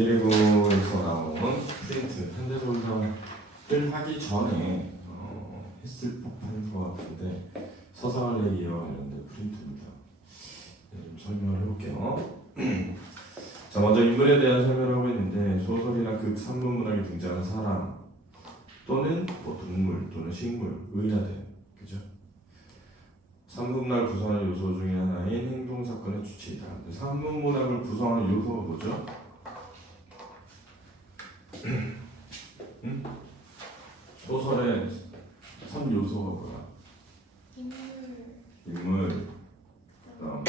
디에고에서 나온 프린트 현대소설을 하기 전에 했을 법한 것 같은데 서사에 이어가 있는데 프린트입니다. 좀 설명을 해볼게요. 자, 먼저 인물에 대한 설명을 하고 있는데 소설이나 극 산문문학에 등장하는 사람 또는 뭐 동물 또는 식물, 의아들, 그죠? 산문문학을 구성하는 요소 중에 하나인 행동사건의 주체이다. 산문문학을 구성하는 요소가 뭐죠? 소설의 3요소가 뭐야? 인물, 그다음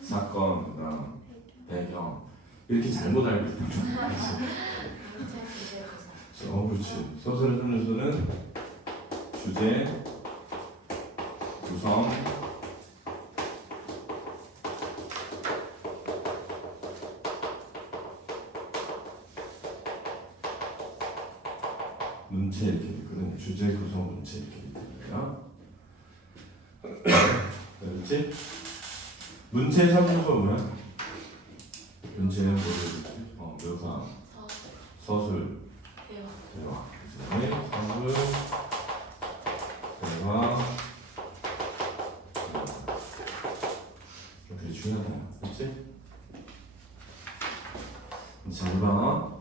사건, 그다음 배경. 이렇게 잘못 알고 있단 말이야. 그렇지. 소설의 3요소는 주제, 구성, 문체 이렇게 있거든. 주제, 구성, 문체 이렇게 있거든요. 그렇지? 문체의 3요소가 뭐야? 문체는 뭐지? 묘사, 서술, 대화. 그다음에 서술, 대화. 되게 중요하다. 그렇지? 잘 봐.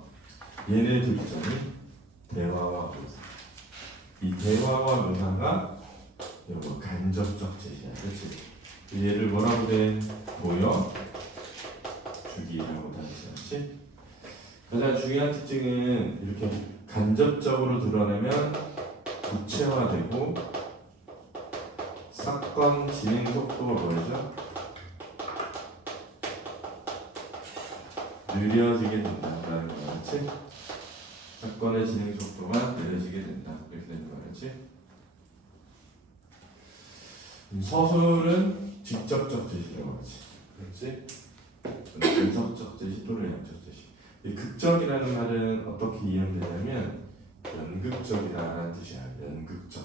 얘네들 있잖니? 대화와 묘사. 이 대화와 묘사가 이거 간접적 제시야. 그렇지? 얘를 뭐라고 그래? 모여 주기라고 하지 않지? 가장 중요한 특징은 이렇게 간접적으로 드러내면 구체화되고 사건 진행 속도가 뭐죠? 느려지게 된다는 거 맞지? 사건의 진행 속도가 느려지게 된다. 이렇게 되는 거 알지? 서술은 직접적 제시라고 하지. 그렇지? 분석적 제시 또는 양적 제시. 이 극적이라는 말은 어떻게 이해되냐면 연극적이라는 뜻이야. 연극적.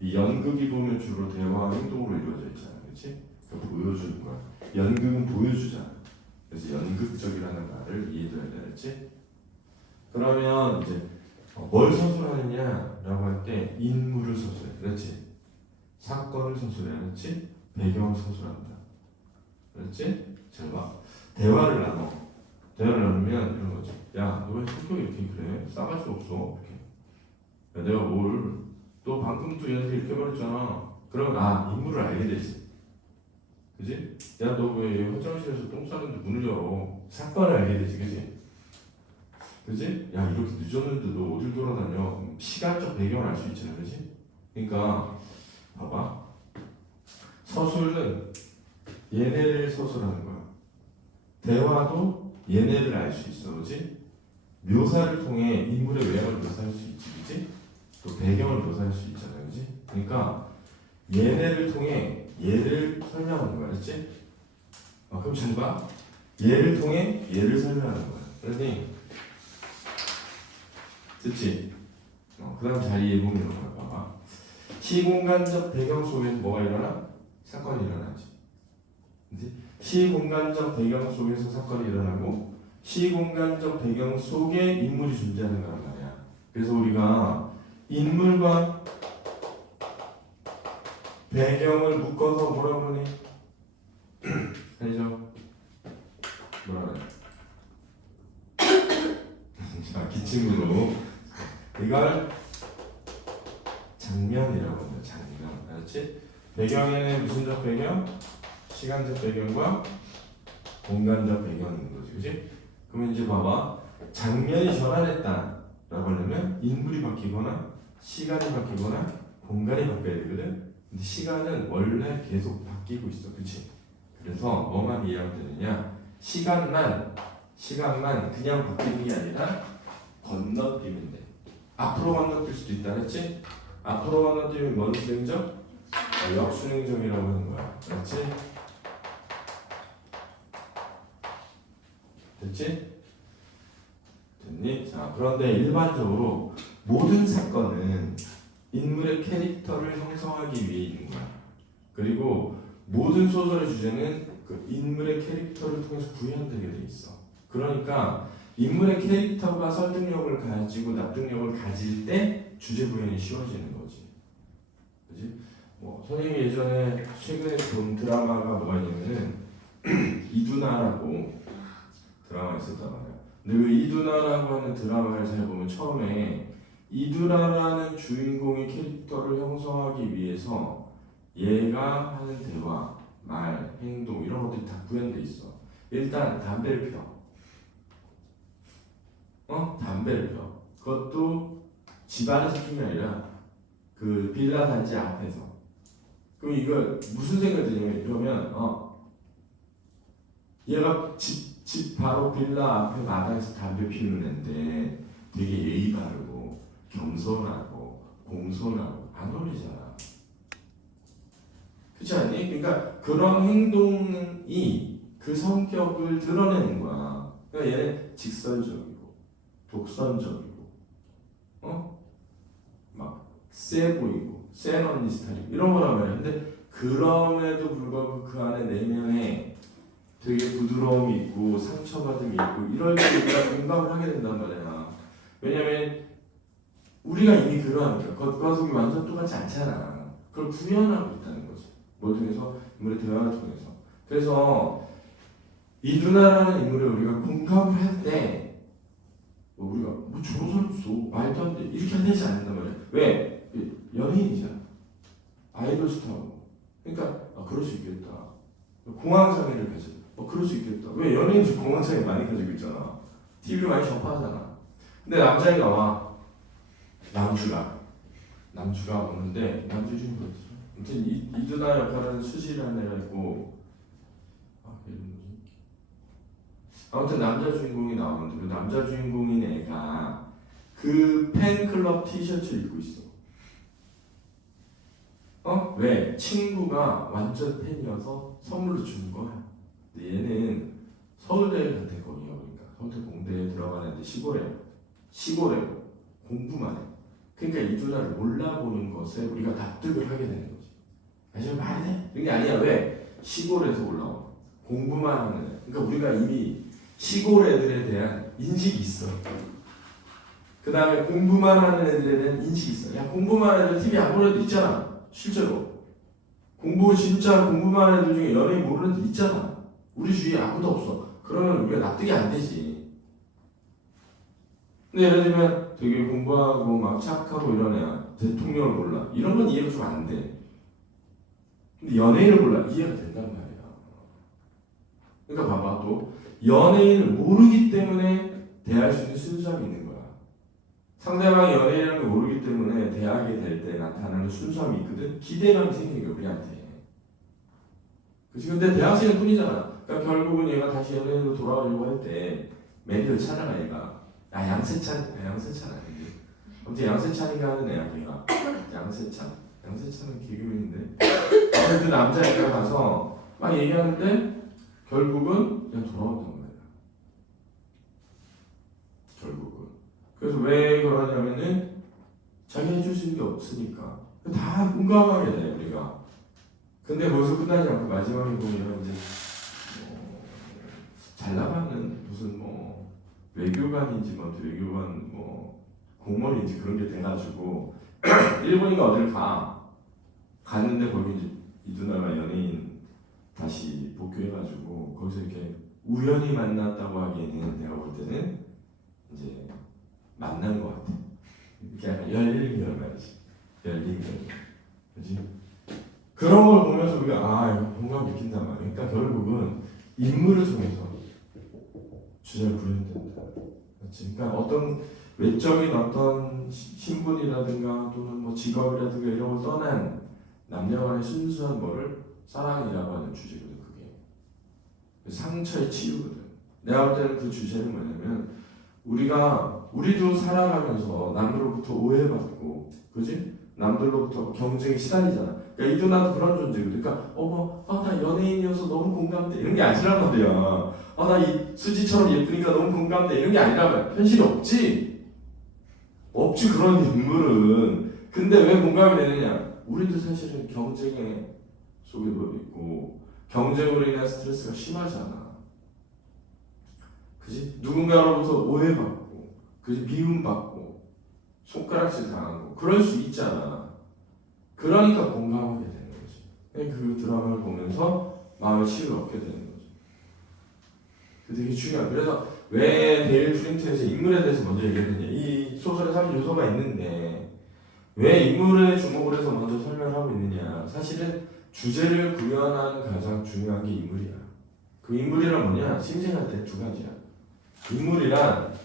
이 연극이 보면 주로 대화와 행동으로 이루어져 있잖아. 그렇지? 그러니까 보여주는 거야. 연극은 보여주잖아. 그래서 연극적이라는 말을 이해해야 되겠지? 그러면 이제 뭘 서술하느냐라고 할 때 인물을 서술해. 그렇지? 사건을 서술해. 그렇지? 배경을 서술한다. 그렇지? 잘 봐. 대화를 나눠. 대화를 나누면 이런 거지. 야, 너 왜 성격이 이렇게 그래? 싸가지 없어. 이렇게. 야, 내가 뭘? 너 방금도 얘한테 이렇게 말했잖아. 그러면 인물을 알게 되지. 그지? 야, 너 왜 화장실에서 똥 싸는데 문을 열어? 사건을 알게 되지. 그지? 그지? 야, 이렇게 늦었는데 너 어딜 돌아다녀? 시간적 배경을 알 수 있잖아. 그지? 그러니까 봐봐. 서술은 얘네를 서술하는 거야. 대화도 얘네를 알 수 있어. 그지? 묘사를 통해 인물의 외형을 묘사할 수 있지. 그지? 또 배경을 묘사할 수 있잖아. 그지? 그러니까 얘네를 통해 얘를 설명하는 거야. 그렇지? 그럼 잘 봐. 얘를 통해 얘를 설명하는 거야. 그러니 듣지? 그 다음 잘 이해해보면 이런 거야. 봐봐. 시공간적 배경 속에서 뭐가 일어나? 사건이 일어나지. 그치? 시공간적 배경 속에서 사건이 일어나고 시공간적 배경 속에 인물이 존재하는 거란 말이야. 그래서 우리가 인물과 배경을 묶어서 뭐라고 그러니? 알죠? 뭐라 그래? 자, 기침으로 이걸 장면이라고 합니다. 장면. 알았지? 배경에는 무슨적 배경? 시간적 배경과 공간적 배경이 있는 거지. 그치? 그러면 이제 봐봐. 장면이 전환했다 라고 하려면 인물이 바뀌거나 시간이 바뀌거나 공간이 바뀌어야 되거든. 근데 시간은 원래 계속 바뀌고 있어. 그치? 그래서 뭐만 이해하면 되느냐? 시간만 그냥 바뀌는 게 아니라 건너뛰면 돼. 앞으로 건너뛸 수도 있다. 그렇지? 앞으로 건너뛰면 뭔 수행적? 역수행적이라고 하는 거야. 그렇지? 됐지? 됐니? 자, 그런데 일반적으로 모든 사건은 인물의 캐릭터를 형성하기 위해 있는 거야. 그리고 모든 소설의 주제는 그 인물의 캐릭터를 통해서 구현되게 돼 있어. 그러니까 인물의 캐릭터가 설득력을 가지고 납득력을 가질 때 주제 구현이 쉬워지는 거지. 그지? 뭐 선생님이 예전에 최근에 본 드라마가 뭐가 있냐면은 이두나라고 드라마가 있었단 말이야. 근데 그 이두나라고 하는 드라마를 잘 보면 처음에 이두나라는 주인공의 캐릭터를 형성하기 위해서 얘가 하는 대화, 말, 행동 이런 것들이 다 구현돼 있어. 일단 담배를 피워. 담배를 피워. 그것도 집 안에서 피는 게 아니라 그 빌라 단지 앞에서. 그럼 이거 무슨 생각이 드냐면 그러면 얘가 집 바로 빌라 앞에 마당에서 담배 피우는 애인데 되게 예의 바르고 겸손하고 공손하고 안 어울리잖아. 그렇지 않니? 그러니까 그런 행동이 그 성격을 드러내는 거야. 그러니까 얘는 직설적이고 독선적이고 막 세 보이고 센 언니 스타일 이런 거란 말이야. 근데 그럼에도 불구하고 그 안에 내면에 되게 부드러움이 있고 상처받음이 있고 이럴 때 우리가 공감을 하게 된단 말이야. 왜냐면 우리가 이미 그러하니까 겉과 속이 완전 똑같지 않잖아. 그걸 구현하고 있다는 거지. 뭘 통해서? 인물의 대화를 통해서. 그래서 이두나라는 인물을 우리가 공감을 할 때 우리가 뭐 저런 사람 있어 말도 안 돼 이렇게 되지 않는단 말이야. 왜? 연예인이잖아. 아이돌 스타고. 그러니까 그럴 수 있겠다. 공황장애를 가져. 그럴 수 있겠다. 왜? 연예인들 공황장애 많이 가지고 있잖아. TV를 많이 접하잖아. 근데 남자애가 와. 남주가 오는데 남주 중에 뭐였지? 아무튼 이두나 역할은 수지라는 애가 있고 이름 뭐지? 아무튼 남자 주인공이 나오는데 그 남자 주인공인 애가 그 팬클럽 티셔츠를 입고 있어. 왜? 친구가 완전 팬이어서 선물로 준 거야. 근데 얘는 서울대를 갔댔거든요. 그러니까 서울대 공대에 들어가는데 시골에 공부만 해. 그러니까 이두나를 몰라보는 것에 우리가 납득을 하게 되는 거지. 아니 말이 돼? 이게 아니야. 왜? 시골에서 올라와. 공부만 하는 애. 그러니까 우리가 이미 시골 애들에 대한 인식이 있어. 그 다음에 공부만 하는 애들에 대한 인식이 있어. 야 공부만 하는 애들 TV 안 보는 애들 있잖아. 실제로. 진짜 공부만 하는 애들 중에 연예인 모르는 애들 있잖아. 우리 주위에 아무도 없어. 그러면 우리가 납득이 안 되지. 근데 예를 들면 되게 공부하고 막 착하고 이런 애야. 대통령을 몰라. 이런 건 이해가 좀 안 돼. 근데 연예인을 몰라. 이해가 된단 말이야. 그러니까 봐봐 또 연예인을 모르기 때문에 대할 수 있는 순수함이 있는 거야. 상대방이 연예인이라는 걸 모르기 때문에 대하게 될 때 나타나는 순수함이 있거든. 기대감이 생기는 거야 우리한테. 그치? 근데 대학생일 뿐이잖아. 그러니까 결국은 얘가 다시 연예인으로 돌아가려고 할 때 매니저를 찾아가 얘가. 양세찬 아니지. 아무튼 양세찬이가 하는 애야 걔가. 양세찬은 개그맨인데. 그 남자애가 가서 막 얘기하는데 결국은 그냥 돌아온단 말이야. 결국은. 그래서 왜 그러냐면은 자기 해줄 수 있는 게 없으니까 다 공감하게 돼 우리가. 근데 거기서 끝나지 않고 마지막에 보면 이제 잘 나가는 무슨 외교관인지 외교관 공무원인지 그런 게 돼가지고 일본인가 어딜 갔는데 거기 이제 이두나가 연예인 다시 복귀해가지고 거기서 이렇게 우연히 만났다고 하기에는 내가 볼 때는 이제 만난 것 같아. 이렇게 약간 열린 결 말이지. 열린 결. 그렇지? 그런 걸 보면서 우리가 공감 느낀단 말이야. 그러니까 결국은 인물을 통해서 주제를 구현된다. 그렇지? 그러니까 어떤 외적인 어떤 신분이라든가 또는 직업이라든가 이런 걸 떠난 남녀간의 순수한 거를 사랑이라고 하는 주제거든. 그게 상처의 치유거든. 내가 볼 때는 그 주제는 뭐냐면 우리도 살아가면서 남들로부터 오해받고, 그지? 남들로부터 경쟁에 시달리잖아. 그러니까 이두나도 그런 존재거든. 그러니까 나 연예인이어서 너무 공감돼 이런 게 아니란 말이야. 나 이 수지처럼 예쁘니까 너무 공감돼 이런 게 아니란 말이야. 현실이 없지 그런 인물은. 근데 왜 공감이 되느냐? 우리도 사실은 경쟁에 속에 있고 경쟁으로 인한 스트레스가 심하잖아. 그지? 누군가로부터 오해받고, 그지? 미움받고, 손가락질 당하고, 그럴 수 있잖아. 그러니까 공감하게 되는 거지. 그 드라마를 보면서 마음에 치유를 얻게 되는 거지. 되게 중요한. 그래서 왜 데일 프린트에서 인물에 대해서 먼저 얘기했느냐. 이 소설에 3 요소가 있는데 왜 인물에 주목을 해서 먼저 설명을 하고 있느냐. 사실은 주제를 구현하는 가장 중요한 게 인물이야. 그 인물이란 뭐냐? 심생할 때 2가지야. 인물이란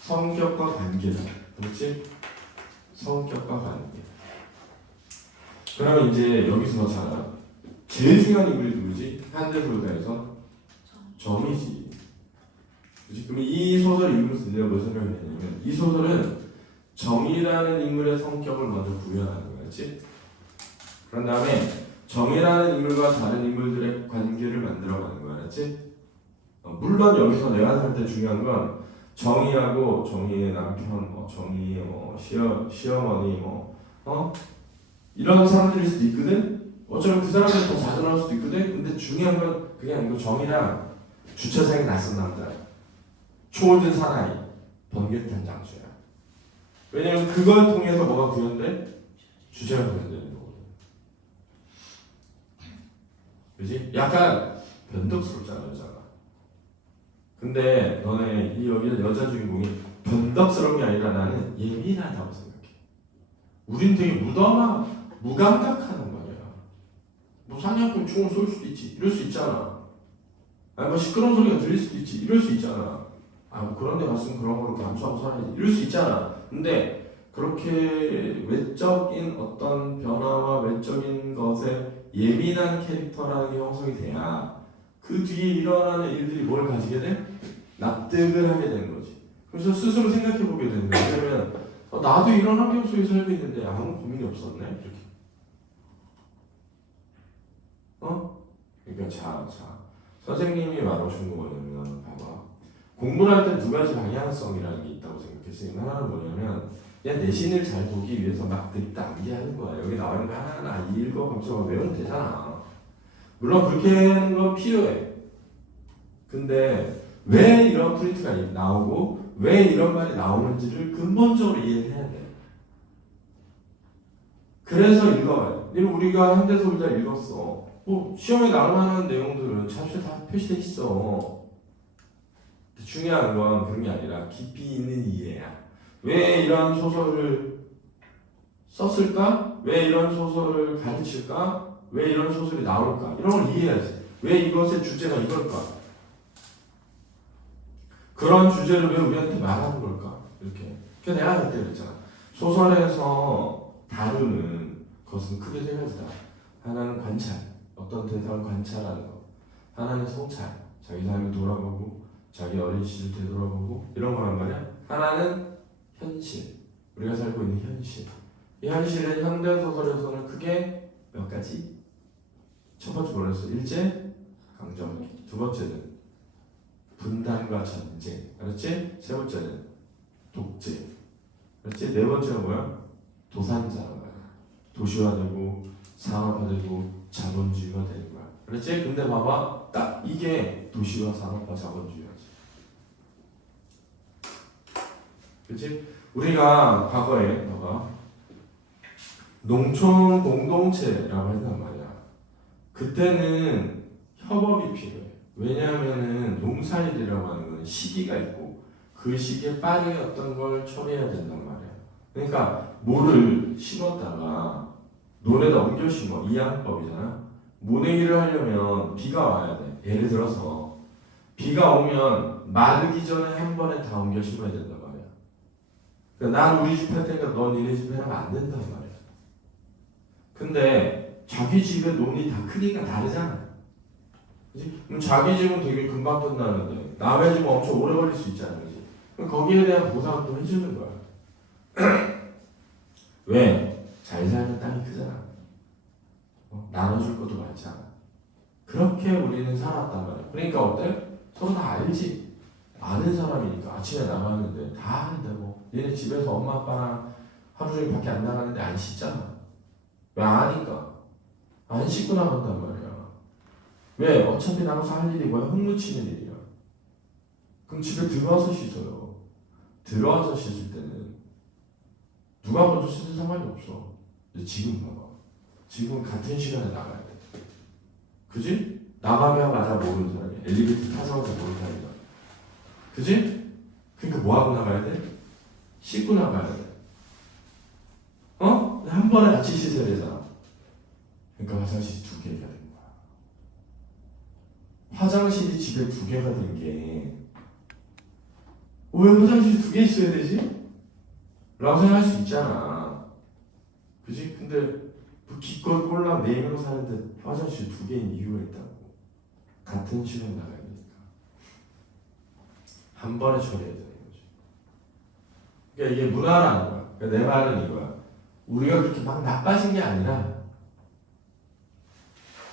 성격과 관계다. 그렇지? 성격과 관계. 그러면 이제 여기서 자 제일 중요한 인물이 누구지? 한대소설가에서 점이지. 그렇지? 그럼 이 소설 인물에서 내가 뭘 설명을 했냐면 이 소설은 점이라는 인물의 성격을 먼저 구현하는 거야. 그렇지? 그런 다음에 점이라는 인물과 다른 인물들의 관계를 만들어가는 거야. 그렇지? 물론 여기서 내가 살 때 중요한 건 정의하고 정의의 남편, 정의의 시어머니, 이런 사람들일 수도 있거든. 어쩌면 그 사람들 더 자주 나올 수도 있거든. 근데 중요한 건 그게 아니고 정의랑 주차장에 낯선 남자, 초월든 사나이, 번개탄 장수야. 왜냐면 그걸 통해서 뭐가 구현돼? 주제가 구현되는 거거든. 그렇지? 약간 변덕스럽잖아 여자가. 근데 너네 이 여기 여자 주인공이 변덕스러운 게 아니라 나는 예민하다고 생각해. 우린 되게 무감각하는 말이야. 뭐 사냥꾼 총을 쏠 수도 있지. 이럴 수 있잖아. 아니 뭐 시끄러운 소리가 들릴 수도 있지. 이럴 수 있잖아. 아 뭐 그런 데 갔으면 그런 거로 감수하고 살아야지. 이럴 수 있잖아. 근데 그렇게 외적인 어떤 변화와 외적인 것에 예민한 캐릭터라는 게 형성이 돼야 그 뒤에 일어나는 일들이 뭘 가지게 돼? 납득을 하게 되는 거지. 그래서 스스로 생각해 보게 되는 거야. 왜냐면 나도 이런 환경 속에 살고 있는데 아무 고민이 없었네. 이렇게. 그러니까 자 선생님이 말하고 싶은 거 뭐냐면 봐봐. 공부를 할 때 2가지 방향성이라는 게 있다고 생각했어요. 하나는 뭐냐면 그냥 내신을 잘 보기 위해서 막 듣다 암기하는 거야. 여기 나와 있는 거 하나하나 읽어가면서 외우면 되잖아. 물론 그렇게 하는 건 필요해. 근데 왜 이런 프린트가 나오고 왜 이런 말이 나오는지를 근본적으로 이해를 해야 돼. 그래서 읽어봐요. 우리가 현대소설자 읽었어. 뭐 시험에 나올 만한 내용들은 잡지에 다 표시돼 있어. 중요한 건 그런 게 아니라 깊이 있는 이해야. 왜 이런 소설을 썼을까? 왜 이런 소설을 가르칠까? 왜 이런 소설이 나올까? 이런 걸 이해해야지. 왜 이것의 주제가 이걸까? 그런 주제를 왜 우리한테 말하는 걸까? 이렇게. 그래서 내가 그때 그랬잖아. 소설에서 다루는 것은 크게 3가지다. 하나는 관찰, 어떤 대상을 관찰하는 것. 하나는 성찰, 자기 삶을 돌아보고 자기 어린 시절 되돌아보고 이런 거란 말이야. 하나는 현실, 우리가 살고 있는 현실. 이 현실은 현대소설에서는 크게 몇 가지? 첫 번째 뭐랬어? 일제 강점기. 2번째는 분단과 전쟁. 알았지? 3번째는 독재. 알았지? 4번째는 뭐야? 도산자란 말이야. 도시화되고 산업화되고 자본주의가 되는 거야. 알았지? 근데 봐봐. 딱 이게 도시화, 산업화, 자본주의야지. 그치? 우리가 과거에 봐봐. 농촌 공동체라고 했단 말이야. 그때는 협업이 필요해. 왜냐하면은 농사일이라고 하는 건 시기가 있고 그 시기에 빠르게 어떤 걸 처리해야 된단 말이야. 그러니까 모를 심었다가 논에다 옮겨 심어. 이양법이잖아. 모내기를 하려면 비가 와야 돼. 예를 들어서 비가 오면 마르기 전에 한 번에 다 옮겨 심어야 된단 말이야. 그러니까 난 우리 집 할 테니까 넌 니네 집 해라면 안 된단 말이야. 근데 자기 집의 논이 다 크기가 다르잖아. 그치? 그럼 자기 집은 되게 금방 끝나는데 남의 집은 엄청 오래 걸릴 수 있잖아. 그치? 그럼 거기에 대한 보상을 또 해주는 거야. 왜? 잘 살면 땅이 크잖아. 나눠줄 것도 많잖아. 그렇게 우리는 살았단 말이야. 그러니까 어때? 서로 다 알지. 아는 사람이니까 아침에 나가는데 다 아는데 뭐 얘네 집에서 엄마 아빠랑 하루 종일 밖에 안 나가는데 안 씻잖아. 왜 아니까? 안 씻고 나간단 말이야. 왜? 어차피 나가서 할 일이 뭐야? 흙묻히는 일이야. 그럼 집에 들어와서 씻어요. 들어와서 씻을 때는 누가 먼저 씻든 상관이 없어. 근데 지금 봐봐. 지금 같은 시간에 나가야 돼. 그지? 나가자마자 모르는 사람이야. 엘리베이터 타자마자 모르는 사람이야. 그지? 그러니까 뭐하고 나가야 돼? 씻고 나가야 돼. 어? 한 번에 같이 씻어야 되잖아. 그러니까 화장실이 2개가 된 거야. 화장실이 집에 2개가 된 게 왜 화장실이 2개 있어야 되지? 라고 생각할 수 있잖아. 그지? 근데 뭐 기껏 꼴랑 4명 사는데 화장실 2개인 이유가 있다고. 같은 시간에 나가야 되니까. 한 번에 처리해야 되는 거지. 그러니까 이게 문화라는 거야. 그러니까 내 말은 이거야. 우리가 그렇게 막 나빠진 게 아니라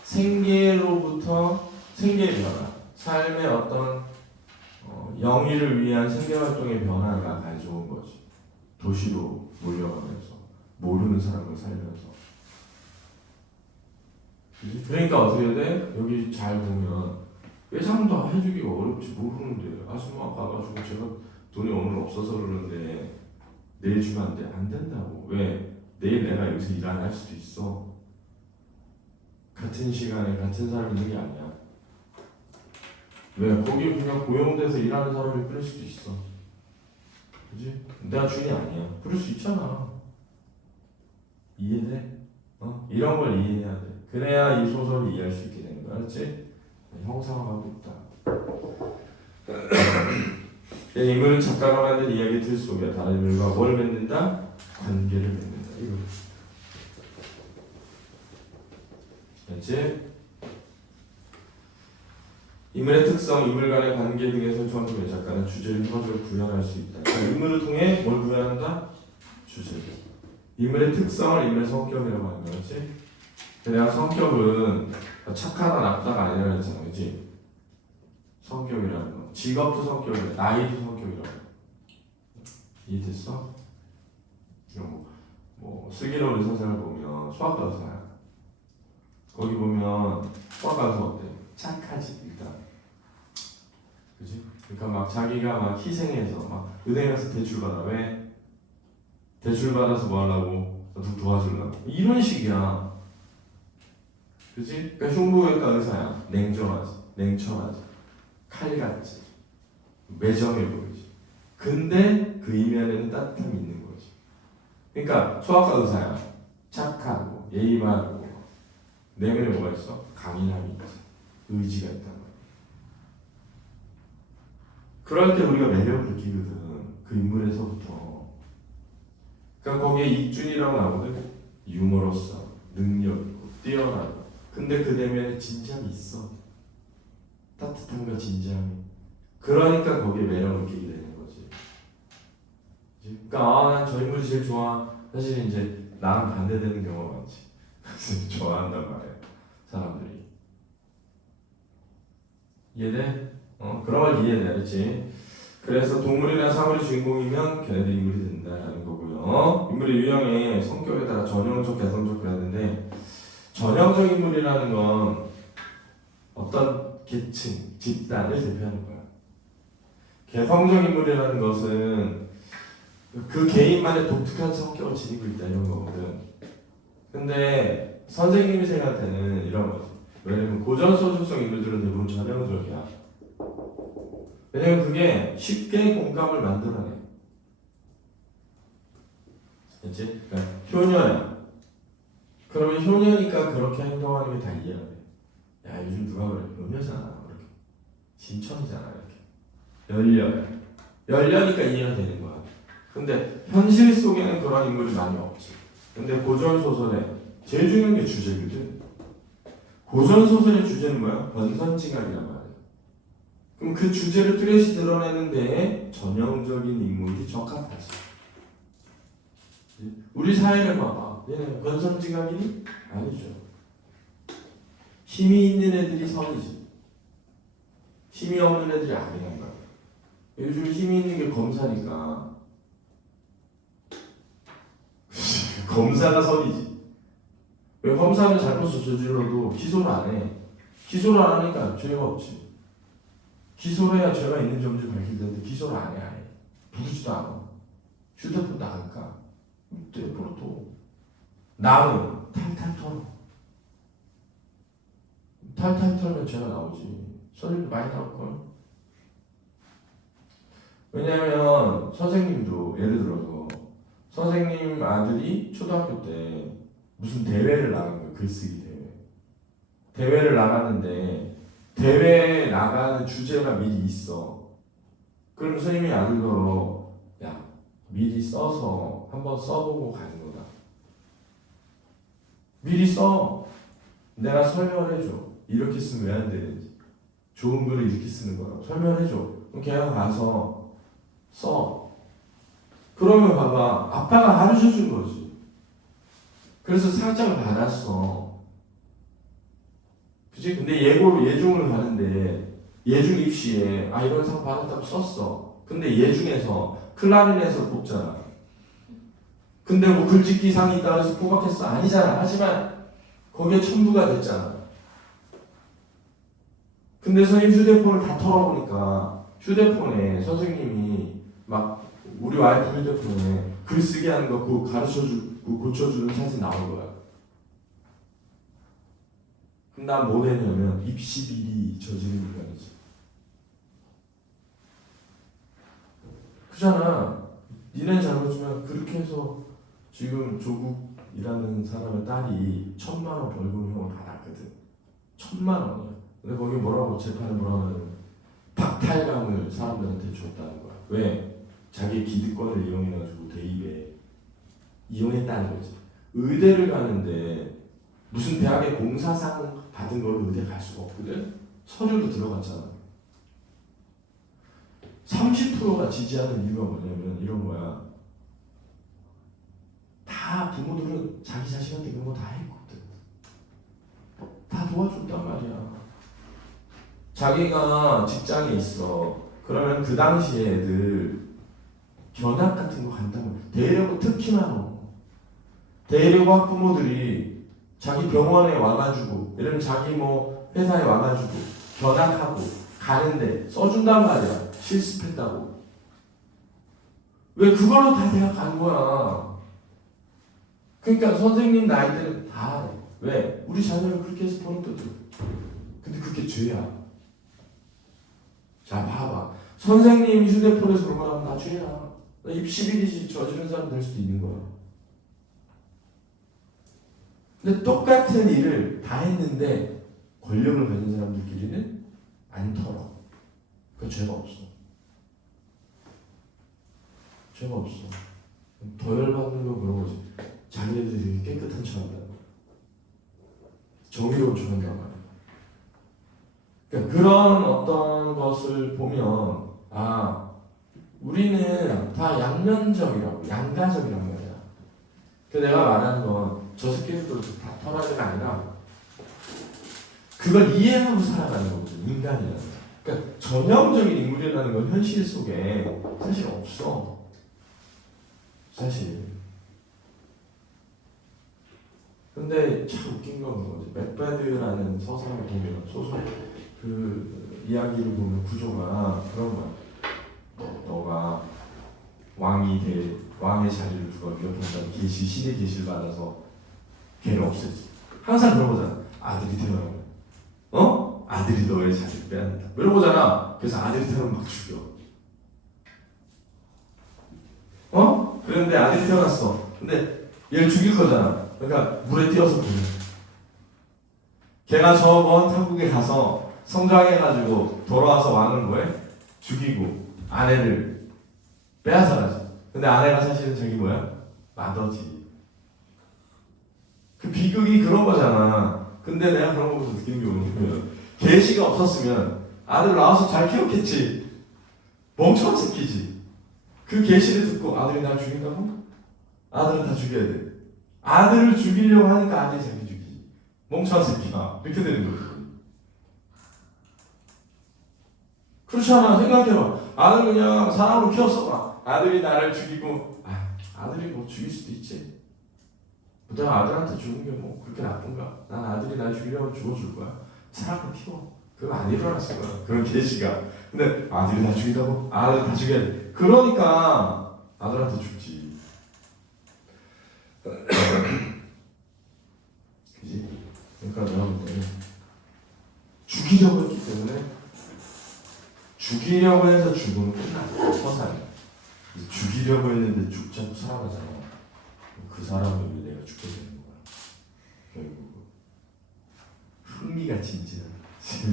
생계로부터 생계의 변화, 삶의 어떤 영위를 위한 생계활동의 변화가 가져온 거지. 도시로 몰려가면서 모르는 사람을 살면서. 그치? 그러니까 어떻게 돼? 여기 잘 보면 외상도 다 해주기가 어렵지. 모르는데 아줌마 가가지고 제가 돈이 오늘 없어서 그러는데 내일 주면 안 돼? 안 된다고. 왜? 내일 내가 여기서 일 안 할 수도 있어. 같은 시간에 같은 사람이 있는 게 아니야. 왜? 거기 그냥 고용돼서 일하는 사람이 그럴 수도 있어. 그지? 내가 주인이 아니야. 그럴 수 있잖아. 이해돼? 이런 걸 이해해야 돼. 그래야 이 소설을 이해할 수 있게 되는 거야. 알았지? 형상화하고 있다. 인물은 작가가 만든 이야기 틀 속에 다른 인물과 뭘 맺는다? 관계를 맺는다. 이거. 알지? 인물의 특성, 인물 간의 관계 등의 설정 중에 작가는 주제를 서술을 구현할 수 있다. 그러니까 인물을 통해 뭘 구현한다? 주제를. 인물의 특성을 인물의 성격이라고 하는 거지. 내가 성격은 착하다 나쁘다가 아니라 했잖아, 그렇지? 성격이라는 거. 직업도 성격이야, 나이도 성격이라고. 이해됐어? 뭐 슬기로운 의사생활 보면 소아과 의사야. 거기 보면 소아과 의사 어때? 착하지 일단. 그지? 그러니까 막 자기가 막 희생해서 막 은행 가서 대출 받아. 왜? 대출 받아서 뭐 하려고? 누구 도와주려고. 이런 식이야. 그지? 그러니까 흉부외과 의사야. 냉정하지, 냉철하지, 칼같지, 매정해 보이지. 근데 그 이면에는 따뜻함이 있는 거지. 그러니까 소아과 의사야. 착하고 예의 바르고 내면에 뭐가 있어? 강인함이 있지. 의지가 있단 말이야. 그럴 때 우리가 매력을 느끼거든. 그 인물에서부터. 그러니까 거기에 익준이라고 나오거든. 유머러스, 능력 있고 뛰어나고. 근데 그 내면에 진지함이 있어. 따뜻함과 진지함이. 그러니까 거기에 매력을 느끼게 되는 거지. 그러니까 난 저 인물이 제일 좋아. 사실 이제 나랑 반대되는 경우가 많지. 그래서 좋아한단 말이야. 사람들이. 이해돼? 그런 걸 이해해야 되지. 그래서 동물이나 사물이 주인공이면 걔네들 인물이 된다라는 거고요. 인물의 유형에 성격에 따라 전형적, 개성적 그래야 되는데 전형적 인물이라는 건 어떤 계층, 집단을 대표하는 거야. 개성적 인물이라는 것은 그 개인만의 독특한 성격을 지니고 있다 이런 거거든. 근데 선생님이 생각할 때는 이런 거지. 왜냐면 고전소설성 인물들은 대부분 전형적이야. 왜냐면 그게 쉽게 공감을 만들어내. 그치? 그러니까 효녀야. 그러면 효녀니까 그렇게 행동하는 게 다 이해가 돼. 야 요즘 누가 그래? 효녀잖아. 그렇게. 신천이잖아. 이렇게. 열려니까 이해가 되는 거야. 근데 현실 속에는 그런 인물이 많이 없지. 근데 고전소설에 제일 중요한 게 주제거든. 고전소설의 주제는 뭐야? 권선징악이란 말이야. 그럼 그 주제를 뚜렷이 드러내는 데에 전형적인 인물이 적합하지. 우리 사회를 봐봐. 얘는 권선징악이니? 아니죠. 힘이 있는 애들이 선이지. 힘이 없는 애들이 아니란 말이야. 요즘 힘이 있는 게 검사니까 검사가 선이지. 왜 검사는 잘못을 저질러도 기소를 안 해? 기소를 안 하니까 죄가 없지. 기소를 해야 죄가 있는지 없는지 밝힐 텐데 기소를 안 해, 아예. 부르지도 않아. 휴대폰도 안 까. 내버려 둬. 나무 탈탈 털어. 탈탈 털면 죄가 나오지. 선생님도 많이 나올걸. 왜냐면 선생님도 예를 들어서 선생님 아들이 초등학교 때 무슨 대회를 나간 거예요. 글쓰기 대회. 대회를 나갔는데 대회에 나가는 주제가 미리 있어. 그럼 선생님이 아들더러 야 미리 써서 한번 써보고 가는 거다. 미리 써. 내가 설명을 해줘. 이렇게 쓰면 왜 안 되는지. 좋은 글을 이렇게 쓰는 거라고 설명을 해줘. 그럼 걔가 가서 써. 그러면 봐봐. 아빠가 가르쳐 준 거지. 그래서 상장을 받았어. 그치? 근데 예중을 가는데 예중 입시에 이런 상 받았다고 썼어. 근데 예중에서 클라린에서 뽑잖아. 근데 뭐 글짓기 상이 있다고 해서 뽑았겠어? 아니잖아. 하지만 거기에 첨부가 됐잖아. 근데 선생님 휴대폰을 다 털어보니까 휴대폰에 선생님이 막 우리 와이프 휴대폰에 글쓰기 하는 거 그거 가르쳐주고 고쳐주는 사진 나온 거야. 그럼 난 뭐 되냐면 입시 비리 저지른 인간이지. 그잖아. 니네 잘못이면 그렇게 해서 지금 조국이라는 사람의 딸이 1,000만 원 벌금형을 받았거든. 1,000만 원이야. 근데 거기 뭐라고 재판에 뭐라고 하냐면 박탈감을 사람들한테 줬다는 거야. 왜? 자기의 기득권을 이용해가지고 대입에 이용했다는 거지. 의대를 가는데 무슨 대학에 공사상 받은 걸로 의대 갈 수가 없거든. 서류도 들어갔잖아. 30%가 지지하는 이유가 뭐냐면 이런 거야. 다 부모들은 자기 자식한테 그런 거 다 했거든. 다 도와줬단 말이야. 자기가 직장에 있어. 그러면 그 당시에 애들 견학 같은 거 간다면 대외고 특히나 대외고 학부모들이 자기 병원에 와가지고 예를 들면 자기 뭐 회사에 와가지고 견학하고 가는데 써준단 말이야. 실습했다고. 왜 그걸로 다 대학 간 거야. 그러니까 선생님 나이 때는 다 해. 왜? 우리 자녀를 그렇게 해서 보냈거든. 근데 그게 죄야. 자 봐봐. 선생님 휴대폰에서 그런 거 하면 다 죄야. 입시비리지 저지른 사람 될 수도 있는 거야. 근데 똑같은 일을 다 했는데 권력을 가진 사람들끼리는 안 털어. 그 죄가 없어. 죄가 없어. 더 열받는 건 그런 거지. 자기네들이 되게 깨끗한 척 한다. 정의로운 척 한단 말이야. 그러니까 그런 어떤 것을 보면 우리는 다 양면적이라고, 양가적이란 말이야. 그 내가 말하는 건 저 새끼들도 다 털어야가 아니라 그걸 이해하고 살아가는 거거든, 인간이라는 거. 그러니까 전형적인 인물이라는 건 현실 속에 사실 없어. 사실. 근데 참 웃긴 건 그거지. 맥베드라는 서사를 보면 소설 그 이야기를 보면 구조가 그런 거야. 너가 왕의 자리를 누가 위협한다면 신의 계시를 받아서 걔를 없애지. 항상 그런 거잖아. 아들이 태어나면 아들이 너의 자리를 빼앗는다. 이런 거잖아. 그래서 아들이 태어나면 막 죽여. 그런데 아들이 태어났어. 근데 얘를 죽일 거잖아. 그러니까 물에 띄어서 보내. 걔가 저 먼 타국에 가서 성장해가지고 돌아와서 왕을 뭐해? 죽이고 아내를 빼앗아 가지. 근데 아내가 사실은 저기 뭐야? 마더지. 그 비극이 그런 거잖아. 근데 내가 그런 거 보면서 느끼는 게 뭐냐면 계시가 없었으면 아들 낳아서 잘 키웠겠지. 멍청한 새끼지. 그 계시를 듣고 아들이 날 죽인다고? 아들은 다 죽여야 돼. 아들을 죽이려고 하니까 아들이 자기 죽이지. 멍청한 새끼가. 이렇게 되는 거지. 그렇잖아. 생각해봐. 아들 그냥 사람으로 키웠어 봐. 아들이 나를 죽이고 아들이 뭐 죽일 수도 있지. 내가 아들한테 주는 게 뭐 그렇게 나쁜가? 난 아들이 날 죽이려면 죽어줄 거야. 사람을 키워. 그거 안 일어났을 거야. 그런 계시가. 근데 아들이 나 죽인다고? 아들 다 죽여야 돼. 그러니까 아들한테 죽지. 그지? 그러니까 내가 볼 때는 죽이려고 했기 때문에 죽이려고 해서 죽으면 끝나. 서사야. 죽이려고 했는데 죽지 않고 살아가잖아. 그 사람을 위해 내가 죽게 되는 거야. 결국 흥미가 진지한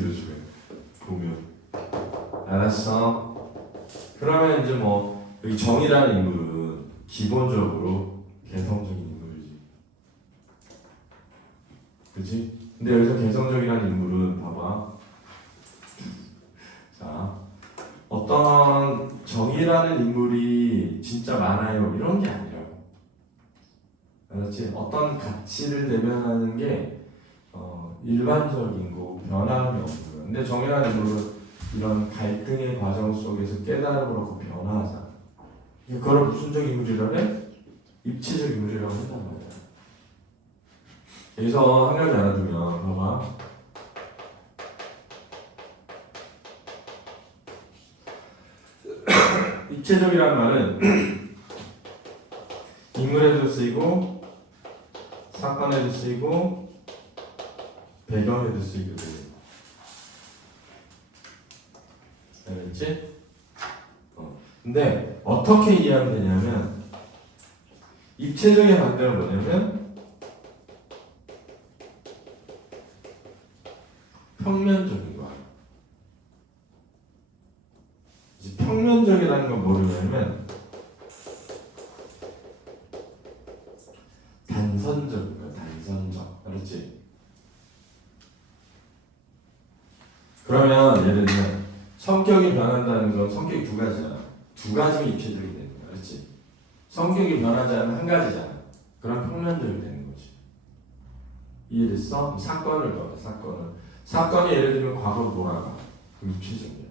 요즘에 보면. 알았어. 그러면 이제 뭐 여기 정이라는 인물은 기본적으로 개성적인 인물이지. 그치? 근데 여기서 개성적이라는 인물은 봐봐. 자, 어떤 정이라는 인물이 진짜 많아요 이런 게 아니라고. 알았지? 어떤 가치를 대변하는 게 일반적인 거 변함이 없는 거야. 근데 정이라는 인물은 이런 갈등의 과정 속에서 깨달음을 얻고 변화하잖아. 그걸 무슨적 인물이라 해? 입체적 인물이라고 한단 말이야. 여기서 한 가지 알아두면 봐봐. 입체적이라는 말은 인물에도 쓰이고 사건에도 쓰이고 배경에도 쓰이거든. 알겠지? 근데 어떻게 이해하면 되냐면 입체적인 반대가 뭐냐면 평면적인 거야. 이제 평면적이라는 건 뭐냐면 단선적인 거야. 단선적. 알았지? 그러면 예를 들면 성격이 변한다는 건 성격이 두 가지잖아. 두 가지면 입체적이 되는 거야. 알았지? 성격이 변하지 않으면 한 가지잖아. 그럼 평면적이 되는 거지. 이해됐어? 사건을 봐봐. 사건이 예를 들면 과거로 돌아가. 그럼 입체적이야.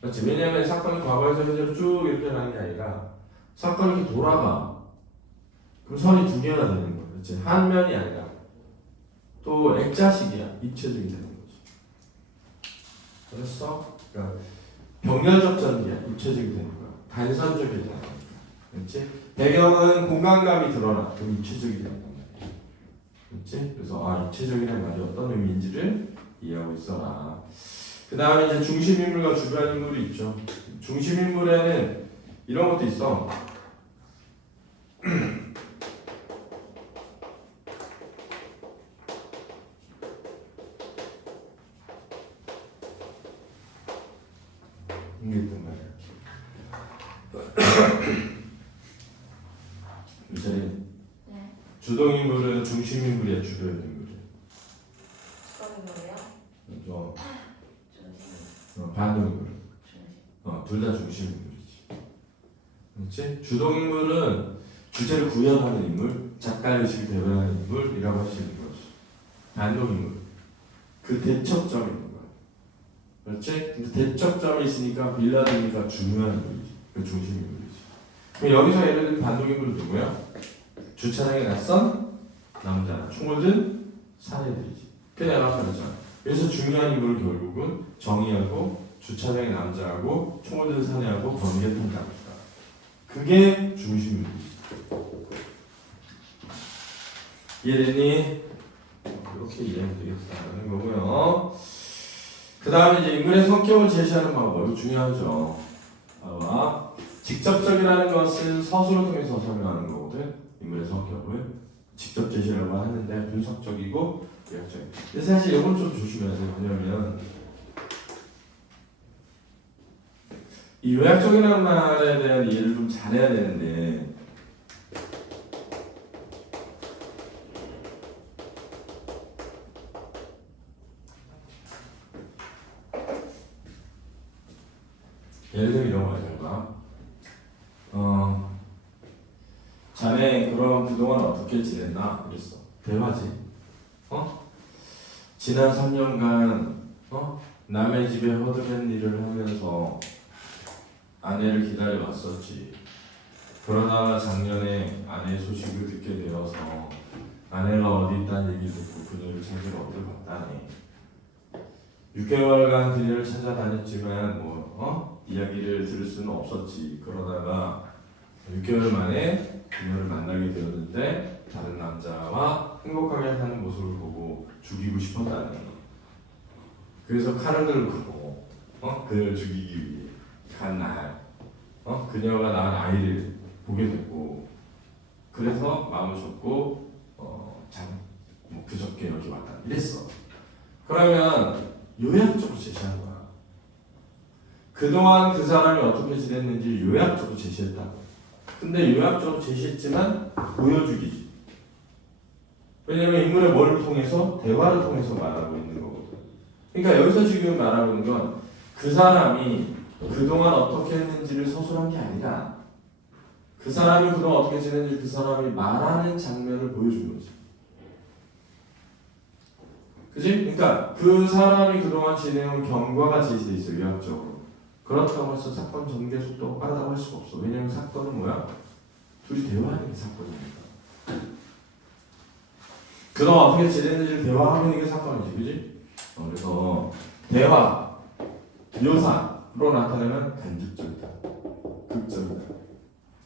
그렇지? 왜냐면 사건이 과거에서 현재로 쭉 이렇게 가는 게 아니라 사건이 이렇게 돌아가. 그럼 선이 두 개가 되는 거야. 그렇지? 한 면이 아니라 또 액자식이야. 입체적이 되는 거지. 알았어? 그러니까 병렬적 전기야. 입체적이 되는 거야. 단선적이 되는 거야. 그렇지? 배경은 공간감이 드러나. 그럼 입체적이 되는 거야. 그렇지? 그래서 입체적이라는 말이 어떤 의미인지를 이해하고 있어라. 그 다음에 이제 중심인물과 주변 인물이 있죠. 중심인물에는 이런 것도 있어. 이게 있단 말이야. 유세린. 네. 주동인물은 중심인물이야, 주변 인물이야. 주동인물이요? 좀 중심. 반동인물. 중심. 둘 다 중심인물이지. 그렇지? 주동인물은 주제를 구현하는 인물, 작가 의식을 대변하는 인물이라고 할 수 있는 거지. 반동인물. 그 대척점이 있는 거야. 그렇지? 근데 대척점이 있으니까 빌라드니까 중요한 인물이지. 그 중심인물이지. 그럼 여기서 예를 들면 반동인물은 누구야? 주차장에 낯선 남자, 총을 든 사내들이지. 그 내가 아까 그랬잖아. 그래서 중요한 인물은 결국은 정의하고 주차장의 남자하고 총을 든 사내하고 번개탄 장수다. 그게 중심인물이지. 이해됐니? 이렇게 이해하면 되겠다는 거고요. 그 다음에 이제 인물의 성격을 제시하는 방법, 이거 중요하죠. 봐봐. 직접적이라는 것은 서술을 통해서 설명하는 거거든. 인물의 성격을 직접 제시라고 하는데 분석적이고 의학적이고. 근데 사실 이건 좀 조심해야 돼요. 왜냐면 이 요약적이라는 말에 대한 이해를 좀 잘해야 되는데 예를 들면 이런 거야. 자네 그럼 그동안 어떻게 지냈나? 그랬어. 대화지. 지난 3년간 남의 집에 허드렛 일을 하면서 아내를 기다려 왔었지. 그러다가 작년에 아내 소식을 듣게 되어서 아내가 어디 있다는 얘기를 듣고 그녀를 찾으러 어딜 갔다네. 6개월간 그녀를 찾아다녔지만 이야기를 들을 수는 없었지. 그러다가 6개월 만에 그녀를 만나게 되었는데 다른 남자와 행복하게 사는 모습을 보고 죽이고 싶었다네. 그래서 칼을 들고 그녀를 죽이기 위해 간 날 그녀가 낳은 아이를 보게 됐고 그래서 마음을 접고 그저께 여기 왔다 이랬어. 그러면 요약적으로 제시한 거야. 그동안 그 사람이 어떻게 지냈는지 요약적으로 제시했다. 근데 요약적으로 제시했지만 보여주기지. 왜냐면 인물의 뭐를 통해서? 대화를 통해서 말하고 있는 거거든. 그러니까 여기서 지금 말하고 있는 건 그 사람이 그동안 어떻게 했는지를 서술한 게 아니라 그 사람이 그동안 어떻게 지냈는지 그 사람이 말하는 장면을 보여준 거지. 그지? 그러니까 그 사람이 그동안 지내온 경과가 제시돼 있어 요약적으로. 그렇다고 해서 사건 전개 속도가 빠르다고 할 수가 없어. 왜냐면 사건은 뭐야? 둘이 대화하는 게 사건이니까. 그동안 어떻게 지냈는지를 대화하는 게 사건이지, 그지? 그래서 대화, 묘사로 나타내면 간접적이다, 극적이다.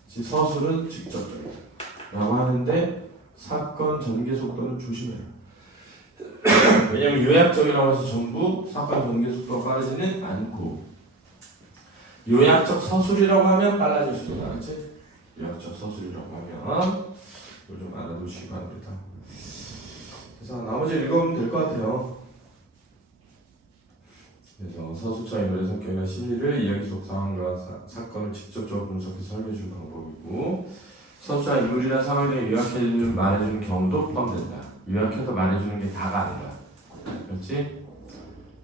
서술은 직접적이다 라고 하는데 사건 전개 속도는 조심해라. 왜냐면 요약적이라고 해서 전부 사건 전개 속도가 빠르지는 않고 요약적 서술이라고 하면 빨라질 수도 있다. 그렇지? 요약적 서술이라고 하면 이걸 좀 알아두시기 바랍니다. 그래서 나머지 읽으면 될 것 같아요. 그래서 서술자 인물의 성격이나 심리를 이야기 속 상황과 사건을 직접적으로 분석해서 설명해주는 방법이고 서술자 인물이나 상황에 대해 요약해주는 말해주는 경우도 포함된다. 요약해서 말해주는 게 다가 아니라. 그렇지?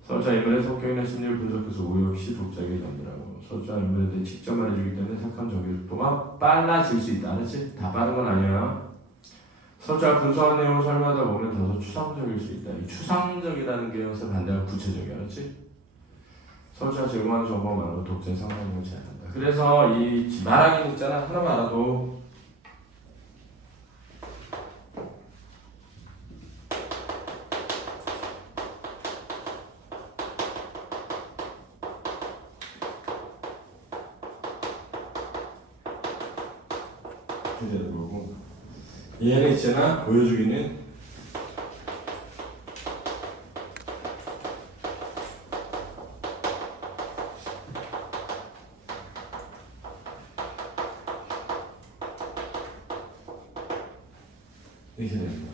서술자 인물의 성격이나 심리를 분석해서 오해 없이 독자에게 전달하고 서술자 인물에 대해 직접 말해주기 때문에 사건 전개 속도가 빨라질 수 있다. 그렇지? 다 빠른 건 아니야. 서술자가 분석한 내용을 설명하다 보면 더서 추상적일 수 있다. 이 추상적이라는 게 여기서 반대로 구체적이야. 그렇지? 서술자가 제공하는 정보 말고 독자의 상관을 제한한다. 그래서 이 말하기 문자는 하나만 알아도 되는 거고 얘는 있잖아 보여주기는 이렇게 됩니다.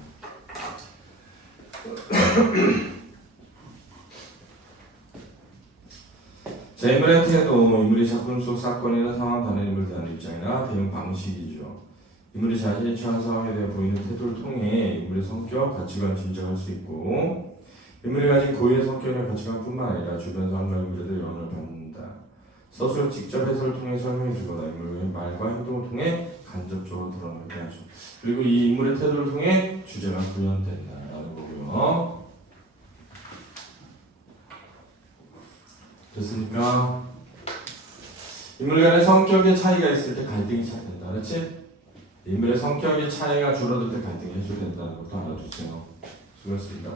자, 인물의 태도, 인물이 작품 속 사건이나 상황 다른 인물에 대한 입장이나 대응 방식이죠. 인물이 자신이 처한 상황에 대해 보이는 태도를 통해 인물의 성격, 가치관을 짐작할 수 있고 인물이 가진 고유의 성격이나 가치관뿐만 아니라 주변 상황과 인물에 대해 영향을 받는다. 서술 직접 해설을 통해 설명해 주거나 인물의 말과 행동을 통해 간접적으로 드러나게 하죠. 그리고 이 인물의 태도를 통해 주제가 구현된다라는 거고요. 됐습니까? 인물 간의 성격의 차이가 있을 때 갈등이 시작된다. 그렇지? 인물의 성격의 차이가 줄어들 때 갈등이 해소된다는 것도 알아두세요. 수고했습니다.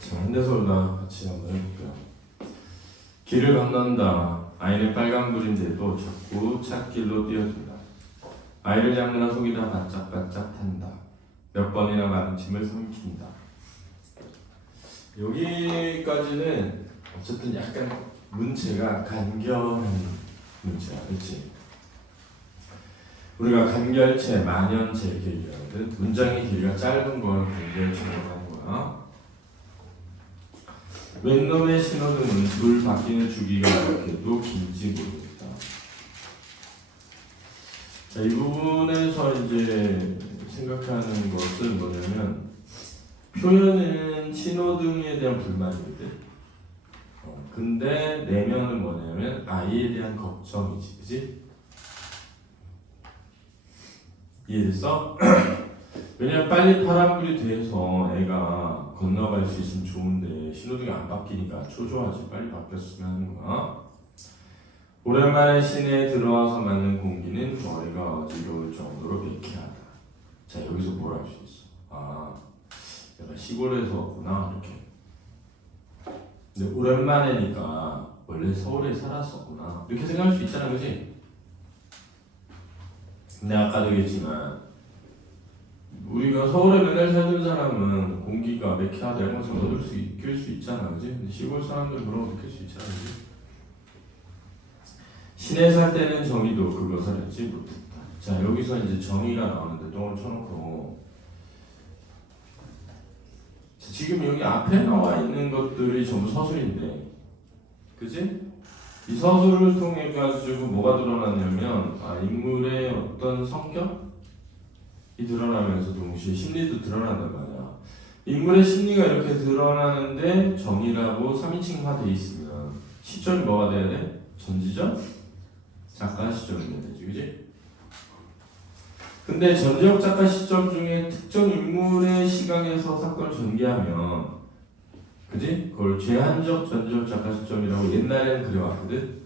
자, 현대서울과 같이 한번 해볼게요. 길을 건넌다. 아이는 빨간불인데도 자꾸 찻길로 뛰어든다. 아이를 잡느라 속이 다 바짝바짝 탄다. 몇 번이나 많은 짐을 삼킨다. 여기까지는 어쨌든 약간 문체가 간결한 문체야, 그렇지? 우리가 간결체, 만연체 이렇게 얘기하거든. 문장의 길이가 짧은 걸 간결체라고 하는 거야. 왼놈의 신호등은 불 바뀌는 주기가 이렇게도 긴지 모르겠다. 자, 이 부분에서 이제 생각하는 것은 뭐냐면 표현은 신호등에 대한 불만이거든. 근데 내면은 뭐냐면 아이에 대한 걱정이지, 그지? 이해됐어? 왜냐면 빨리 파란불이 돼서 애가 건너갈 수 있으면 좋은데 신호등이 안 바뀌니까 초조하지. 빨리 바뀌었으면 하는 거야. 오랜만에 시내에 들어와서 맞는 공기는 머리가 어지러울 정도로 매캐하다. 자, 여기서 뭘 알 수 있어? 아, 내가 시골에서 왔구나 이렇게. 근데 오랜만에니까 원래 서울에 살았었구나 이렇게 생각할 수 있잖아, 그지? 근데 아까도 얘기했지만 우리가 서울에 맨날 살던 사람은 공기가 매캐하다 이런 것을 느낄 수 있잖아, 그지? 근데 시골 사람들은 그런 거 느낄 수 있잖아, 그지? 시내 살 때는 정의도 그것을 알지 못했다. 자, 여기서 이제 정의가 나오는데 똥을 쳐놓고, 자, 지금 여기 앞에 나와 있는 것들이 전부 서술인데, 그지? 이 서술을 통해 가지고 뭐가 드러나냐면, 인물의 어떤 성격이 드러나면서 동시에 심리도 드러난단 말이야. 인물의 심리가 이렇게 드러나는데 정의라고 3인칭화되어 있으면 시점이 뭐가 돼야 돼? 전지적? 작가 시점이 돼야 되지, 그지? 근데 전지적 작가 시점 중에 특정 인물의 시각에서 사건을 전개하면, 그지? 그걸 제한적 전지적 작가 시점이라고 옛날에는 그래왔거든.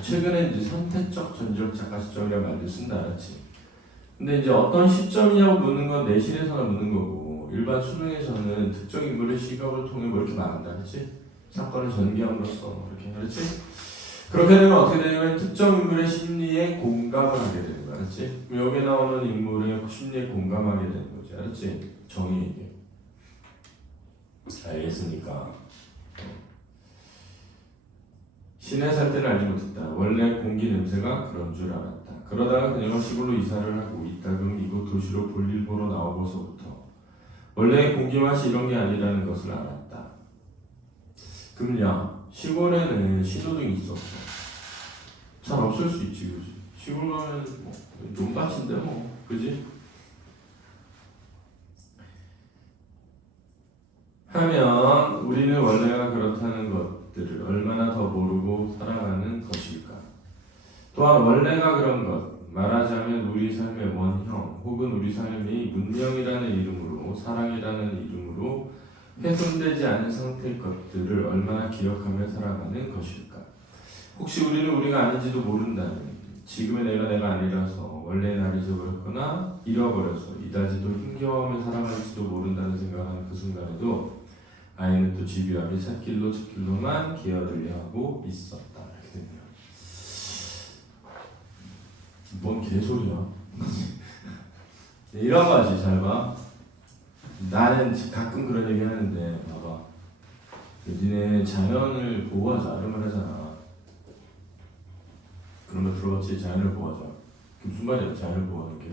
최근에 이제 선택적 전지적 작가 시점이라는 말도 쓴다, 알았지? 근데 이제 어떤 시점이냐고 묻는 건 내신에서나 묻는 거고, 일반 수능에서는 특정 인물의 시각을 통해 뭐 이렇게 말한다, 그렇지? 사건을 전개함으로써 이렇게, 그렇지? 그렇게 되면 어떻게 되냐면 특정 인물의 심리에 공감을 하게 되는 거야, 알았지? 여기 나오는 인물의 심리에 공감하게 되는 거지, 알았지? 정의에게. 알겠습니까? 시내 살 때는 알지 못했다. 원래 공기 냄새가 그런 줄 알았다. 그러다가 그녀가 시골로 이사를 하고 이따금 이곳 도시로 볼일 보러 나오고서부터 원래 공기 맛이 이런 게 아니라는 것을 알았다. 그럼 야, 시골에는 신호등이 있었어. 잘 없을 수 있지, 그지? 시골 가면 뭐 논밭인데 뭐, 그지? 하면 우리는 원래가 그렇다는 것들을 얼마나 더 모르고 살아가는 것일까? 또한 원래가 그런 것, 말하자면 우리 삶의 원형 혹은 우리 삶이 문명이라는 이름으로 사랑이라는 이름으로 훼손되지 않은 상태의 것들을 얼마나 기억하며 살아가는 것일까? 혹시 우리는 우리가 아닌지도 모른다면 지금의 내가 아니라서 원래의 나를 잊어버렸거나 잃어버려서 이다지도 힘겨워하며 살아갈지도 모른다는 생각하는 그 순간에도 아이는 또 집요하게 찾길로만 기어들려 하고 있었다. 이렇게 됩니다. 뭔 개소리야. 이런 거지. 잘 봐. 나는 가끔 그런 얘기 하는데 봐봐. 니네 자연을 보호하자 이런 말 하잖아. 그런 거 들어봤지? 자연을 보호하자. 그게 무슨 말이야? 자연을 보호하는 게?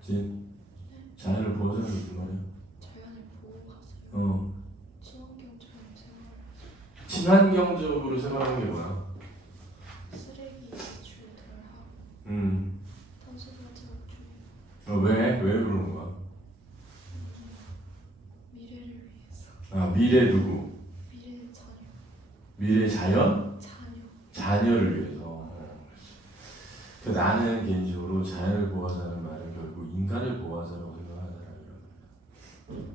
그치? 자연을 보호하자는 게 무슨 말이야? 자연을 보호하세요. 친환경적인 생활. 친환경적으로 생활하는 게 뭐야? 쓰레기 배출을 하고 음. 탄소가스 배출. 왜 그러는 거야? 미래를 위해서. 미래 누구? 미래 자녀. 미래 자연? 자녀. 자녀를 위해서. 나는 개인적으로 자연을 보호하자는 말은 결국 인간을 보호하자라고 생각하는 사람이란 말이야.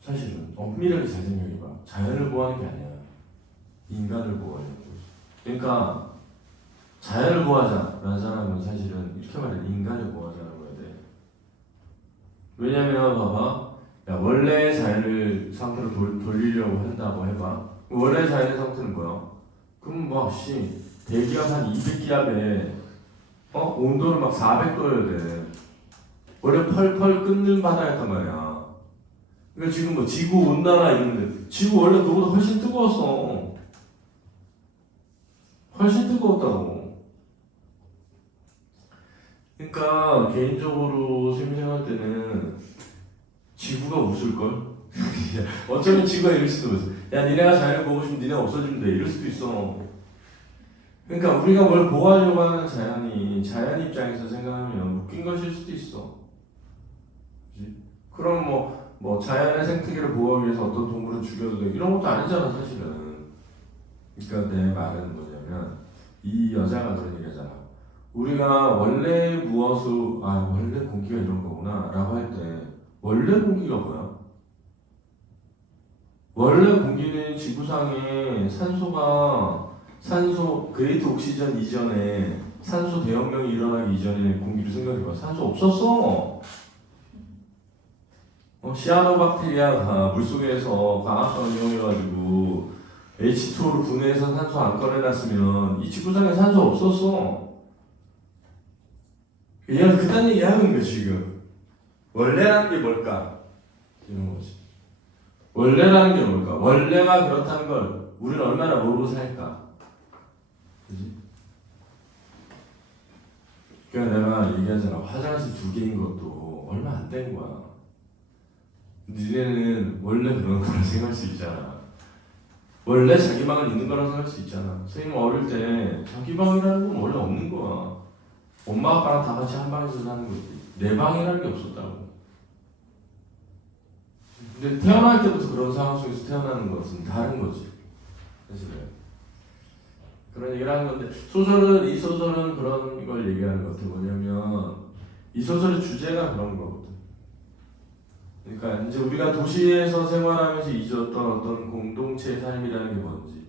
사실은 엄밀하게 잘 생각해봐. 자연을 보호하는 게 아니야. 인간을 보호하는 거지. 그러니까 자연을 보호하자라는 사람은 사실은 이렇게 말해. 인간을 보호하자라고 해야 돼. 왜냐면 봐봐. 야, 원래의 자연을 상태로 돌리려고 한다고 해봐. 원래 자연의 상태는 뭐야? 그럼 막 대기압 한 200기압에 온도를 막 400도여야 돼. 원래 펄펄 끓는 바다였단 말이야. 그러니까 지금 뭐 지구 온난화 이러는데 지구 원래 그보다 훨씬 뜨거웠어. 훨씬 뜨거웠다고. 그러니까 개인적으로 생각할 때는 지구가 웃을걸? 어쩌면 지구가 이럴 수도 있어. 야, 니네가 자연을 보고 싶으면 니네 없어지면 돼. 이럴 수도 있어. 그러니까 우리가 뭘 보호하려고 하는 자연 입장에서 생각하면 웃긴 것일 수도 있어. 그치? 그럼 뭐 자연의 생태계를 보호하기 위해서 어떤 동물을 죽여도 돼. 이런 것도 아니잖아, 사실은. 그러니까 내 말은 뭐냐면 이 여자가 그런 얘기하잖아. 우리가 원래 원래 공기가 이런 거구나 라고 할 때 원래 공기가 뭐야? 원래 공기는 지구상에 산소 그레이트 옥시전 이전에 산소 대혁명이 일어나기 이전에 공기를 생각해봐. 산소 없었어. 시아노박테리아가 물속에서 과학성을 이용해가지고 H2O를 분해해서 산소 안 꺼내놨으면 이 지구상에 산소 없었어. 얘가 그딴 얘기 하는 거야 지금. 원래라는 게 뭘까? 이런 거지. 원래라는 게 뭘까? 원래가 그렇다는 걸 우리는 얼마나 모르고 살까? 그지? 그러니까 내가 얘기하잖아. 화장실 2개인 것도 얼마 안 된 거야. 니네는 원래 그런 거라 생각할 수 있잖아. 원래 자기 방은 있는 거라고 생각할 수 있잖아. 선생님 어릴 때 자기 방이라는 건 원래 없는 거야. 엄마 아빠랑 다 같이 한 방에서 사는 거지. 내 방이라는 게 없었다고. 근데 태어날 때부터 그런 상황 속에서 태어나는 것은 다른 거지. 사실은. 그런 얘기를 하는 건데 이 소설은 그런 걸 얘기하는 것 같아. 뭐냐면 이 소설의 주제가 그런 거거든. 그러니까 이제 우리가 도시에서 생활하면서 잊었던 어떤 공동체의 삶이라는 게 뭔지,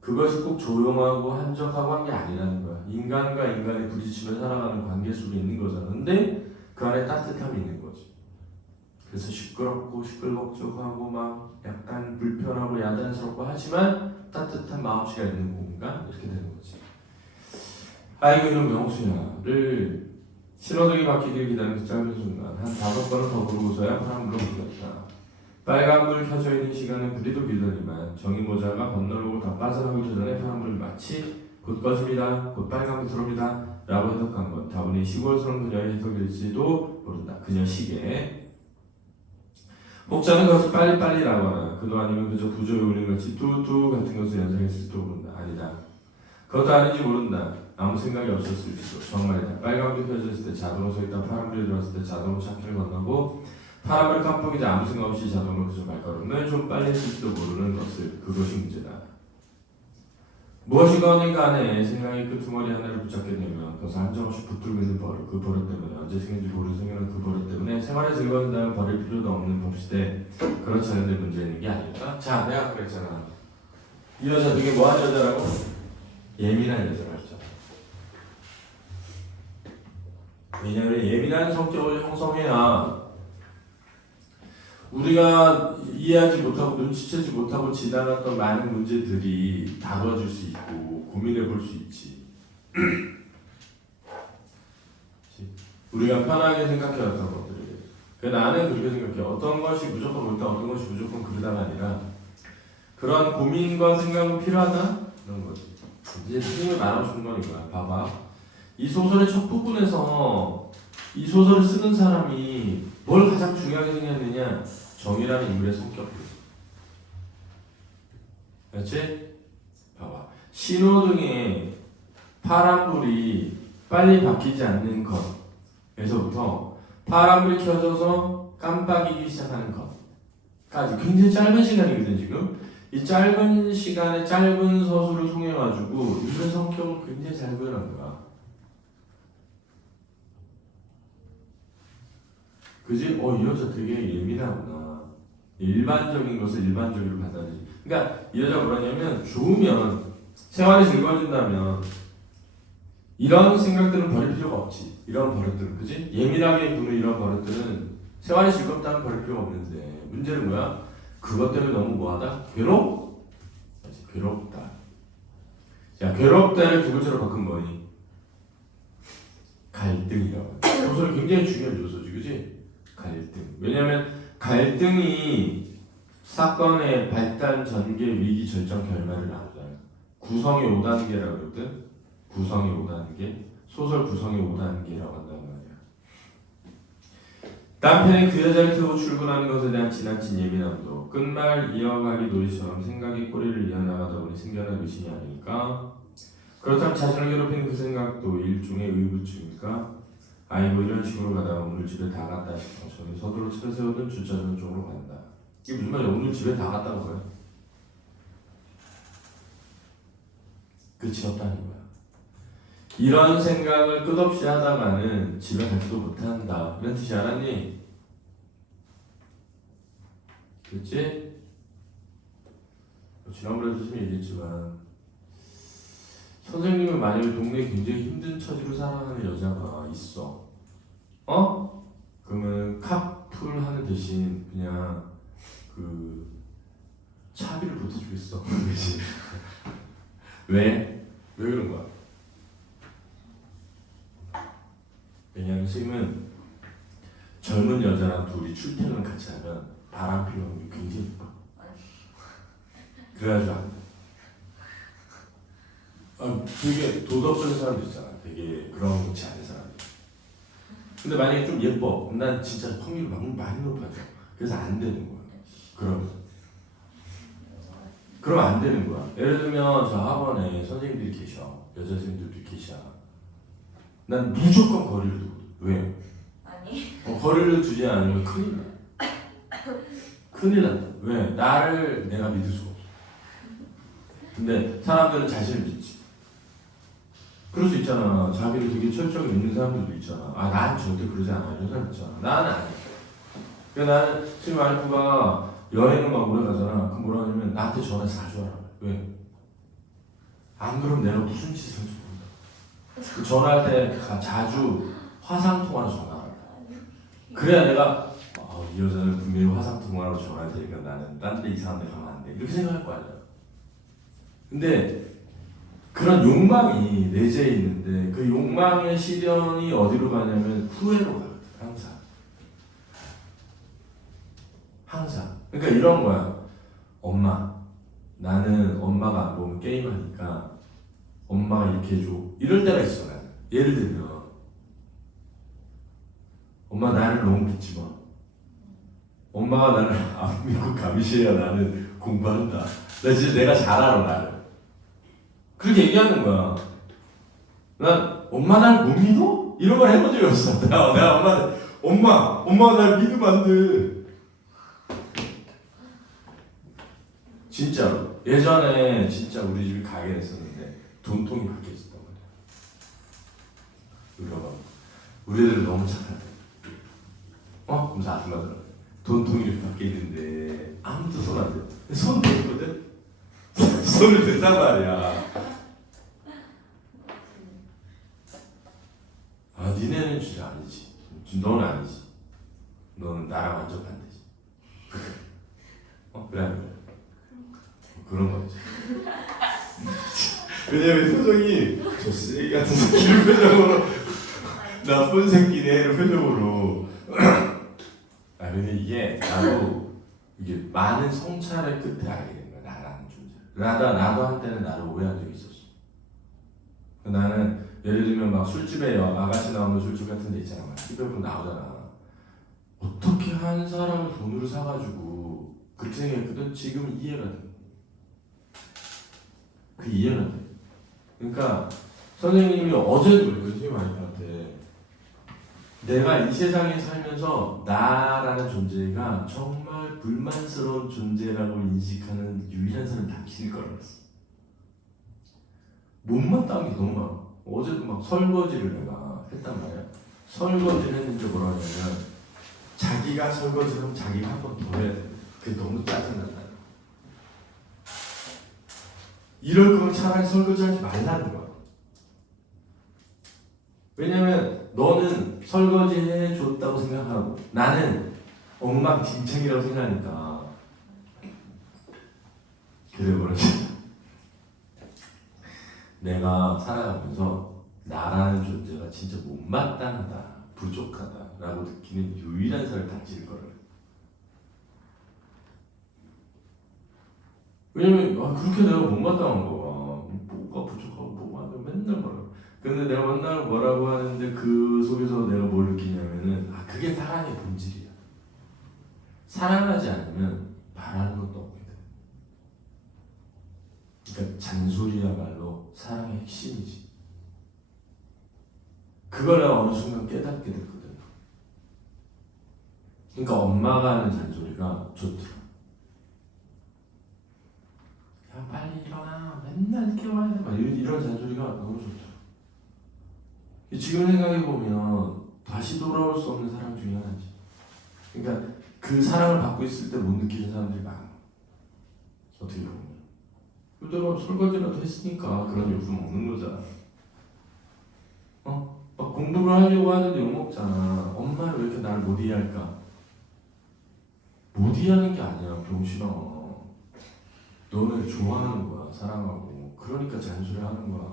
그것이 꼭 조용하고 한적하고 한 게 아니라는 거야. 인간과 인간이 부딪히며 살아가는 관계 속에 있는 거잖아. 근데 그 안에 따뜻함이 있는 거지. 그래서 시끄럽고 시끌벅적하고 막 약간 불편하고 야단스럽고 하지만 따뜻한 마음씨가 있는 공간, 이렇게 되는 거지. 아이고 이놈 명수야를 신호등이 바뀌길 기다리는 그 짧은 순간 한 5번은 더 부르고서야 파란불로 불렀다. 빨간불 켜져 있는 시간은 그리도 길더니만 정의모자가 건널고 다 빠져나오기 전에 파란불이 마치 곧 꺼집니다. 곧 빨간불 들어옵니다. 라고 해석한 것. 다분히 시골스러운 그녀의 해석일지도 모른다. 그녀 시계. 혹자는 그것을 빨리빨리라고 하나 그도 아니면 그저 부조의 울림같이 뚜뚜 같은 것을 연상했을지도 모른다. 아니다. 그것도 아닌지 모른다. 아무 생각이 없었을지도. 정말이다. 빨간불이 켜졌을 때 자동으로 서있다 파란불이 들어왔을 때 자동으로 차키를 건너고 파란불 깜빡이자 아무 생각 없이 자동으로 그저 발걸음을 좀 빨리 했을지도 모르는 것을. 그것이 문제다. 무엇이건 간에 생각이 끄트머리 하나를 붙잡게 되면 그것을 한정없이 붙들고 있는 버릇, 그 버릇 때문에 언제 생긴지 모르는 생각은 그 버릇 때문에 생활에 즐거운다면 버릴 필요도 없는 버릇인데 그렇지 않은데 문제 있는 게 아닐까? 자, 내가 그랬잖아. 이 여자 되게 뭐한 여자라고? 예민한 여자라고 했죠. 왜냐하면 예민한 성격을 형성해야 우리가 이해하지 못하고 눈치채지 못하고 지나갔던 많은 문제들이 다뤄질 수 있고 고민해 볼 수 있지. 우리가 편하게 생각해왔던 것들을. 나는 그렇게 생각해. 어떤 것이 무조건 옳다, 어떤 것이 무조건 그르다가 아니라 그런 고민과 생각은 필요하다? 그런 거지. 이제 선생님이 말하고 싶은 건 이거야. 봐봐. 이 소설의 첫 부분에서 이 소설을 쓰는 사람이 뭘 가장 중요하게 생각했느냐? 정의라는 인물의 성격을. 그렇지? 봐봐. 신호등에 파란불이 빨리 바뀌지 않는 것에서부터 파란불이 켜져서 깜빡이기 시작하는 것까지 굉장히 짧은 시간이거든 지금. 이 짧은 시간에 짧은 서술을 통해가지고 인물의 성격을 굉장히 잘 표현한 거야. 그지? 이 여자 되게 예민하구나. 일반적인 것을 일반적으로 받아들이지. 그러니까 이 여자가 뭐라냐면 좋으면 생활이 즐거워진다면 이런 생각들은 버릴 필요가 없지. 이런 버릇들은, 그지? 예민하게 구는 이런 버릇들은 생활이 즐겁다면 버릴 필요가 없는데 문제는 뭐야? 그것 때문에 너무 뭐하다? 괴롭다. 자, 괴롭다를 두 글자로 바꾼 거니? 갈등이라고. 소설이 굉장히 중요한 요소지, 그지? 갈등. 왜냐하면 갈등이 사건의 발단, 전개, 위기, 절정, 결말을 나누잖아요. 구성의 5단계라고 그러거든. 구성의 5단계. 소설 구성의 5단계라고 한단 말이야. 남편이 그 여자를 태우고 출근하는 것에 대한 지나친 예민함도 끝말 이어가기 놀이처럼 생각이 꼬리를 이어나가다 보니 생겨난 의심이 아닐까? 그렇다면 자신을 괴롭히는 그 생각도 일종의 의구증일까? 아이고 이런 식으로 가다가 오늘 집에 다 갔다 싶어 저는 서둘러 차를 세우던 주차장 쪽으로 간다. 이게 무슨 말이야? 오늘 집에 다 갔다는 거야? 끝이 없다는 거야. 이런 생각을 끝없이 하다가는 집에 가지도 못한다. 이런 뜻이 알았니? 그렇지? 지난번에도 좀 얘기했지만 선생님은 만약에 동네에 굉장히 힘든 처지로 살아가는 여자가 있어. 그러면 카풀하는 대신 그냥 그 차비를 보태주겠어. 그렇지? 왜? 왜 그런 거야? 왜냐하면 선생님은 젊은 여자랑 둘이 출퇴근을 같이 하면 바람 피는 확률이 굉장히 높아. 그래가지고 안 돼. 되게 도덕적인 사람도 있잖아. 되게 그런 거지 않은 사람이. 근데 만약에 좀 예뻐. 난 진짜 확률이 많이 높아져. 그래서 안 되는 거야. 그러면 안 되는 거야. 예를 들면 저 학원에 선생님들이 계셔. 여자 선생님들도 계셔. 난 무조건 거리를 두거든. 왜? 아니. 거리를 두지 않으면 큰일 나. 큰일 난다. 왜? 나를 내가 믿을 수가 없어. 근데 사람들은 자신을 믿지. 그럴 수 있잖아. 자기를 되게 철저하게 믿는 사람들도 있잖아. 난 절대 그러지 않아. 이런 사람 있잖아. 나는 아니야. 그러니까 나는 지금 와이프가 여행을 막 오래 가잖아. 그럼 뭐라 하냐면 나한테 전화 자주 하라. 왜? 안 그러면 내가 무슨 짓을 할지 모른다. 전화할 때 자주 화상통화로 전화하라. 그래야 내가 이 여자는 분명히 화상통화로 전화할 테니까 나는 딴 데 이상한 데 가면 안 돼. 이렇게 생각할 거 아니야. 근데 그런 욕망이 내재해 있는데 그 욕망의 실현이 어디로 가냐면 후회로 가거든. 항상. 그러니까 이런 거야. 엄마, 나는 엄마가 안 보면 게임하니까 엄마가 이렇게 해줘. 이럴 때가 있어. 나는. 예를 들면 엄마 나를 너무 믿지 마. 엄마가 나를 안 믿고 감시해야 나는 공부한다. 나 진짜 내가 잘 알아 나를. 그렇게 얘기하는 거야. 난 엄마 날 못 믿어? 이런 걸 해본 적이 없어. 내가 엄마가 날 믿으면 안 돼. 진짜로. 예전에 진짜 우리 집이 가게 됐었는데 돈통이 밖에 있었단 말이야. 우리 애들 너무 착하대. 그럼 아줌마들 돈통이 밖에 있는데 아무도 손 안 대. 손 대거든? 손을 댄단 말이야. 니네는 진짜 아니지. 너는 아니지. 너는 나랑 완전 반대지. 그래. 그런 거지. 왜냐면 표정이 저 쓰레기 같은 새끼를 표정으로 나쁜 새끼네 이런 표정으로. 근데 이게 나도 이게 많은 성찰의 끝에 알게 된 거야. 나라는 존재. 나도 한때는 나를 오해한 적이 있었어. 나는 예를 들면 막 술집에 아가씨 나오는 술집 같은 데 있잖아. 막 TV에 나오잖아. 어떻게 한 사람을 돈으로 사가지고 그렇게 생각했거든. 지금 이해가 돼. 그 이해가 돼. 그러니까 선생님이 어제도 그랬거든. 선생님 와이프한테 내가 이 세상에 살면서 나라는 존재가 정말 불만스러운 존재라고 인식하는 유일한 사람이 당신일 거라고 했어. 못마땅한 게 너무 많아. 어제도 막 설거지를 내가 했단 말이야. 설거지를 했는데 뭐라 하냐면 자기가 설거지를 하면 자기가 한 번 더 해야 돼. 그게 너무 짜증난다. 이럴 거면 차라리 설거지하지 말라는 거야. 왜냐면 너는 설거지 해줬다고 생각하고 나는 엉망진창이라고 생각하니까 그래 버렸지. 내가 살아가면서 나라는 존재가 진짜 못마땅하다, 부족하다라고 느끼는 유일한 사람이 당신일 거라. 왜냐면 그렇게 내가 못마땅한 거야. 뭐가 부족하고 뭐가 맨날 뭐라고. 근데 내가 맨날 뭐라고 하는데 그 속에서 내가 뭘 느끼냐면은 그게 사랑의 본질이야. 사랑하지 않으면 바라는 것도 없게 돼. 그러니까 잔소리야말로 사랑의 핵심이지. 그걸 내가 어느 순간 깨닫게 됐거든. 그러니까 엄마가 하는 잔소리가 좋더라. 그냥 빨리 일어나 맨날 늦게 와야 돼 막 이런 잔소리가 너무 좋다. 지금 생각해보면 다시 돌아올 수 없는 사람 중에 하나지. 그러니까 그 사랑을 받고 있을 때 못 느끼는 사람들이 많아. 어떻게 보면 그대로 설거지라도 했으니까 그런 욕심 먹는 거잖아. 막 공부를 하려고 하는데 욕먹잖아. 엄마는 왜 이렇게 나를 못 이해할까? 못 이해하는 게 아니야, 병신아. 너는 좋아하는 거야, 사랑하고. 그러니까 잔소리 하는 거야.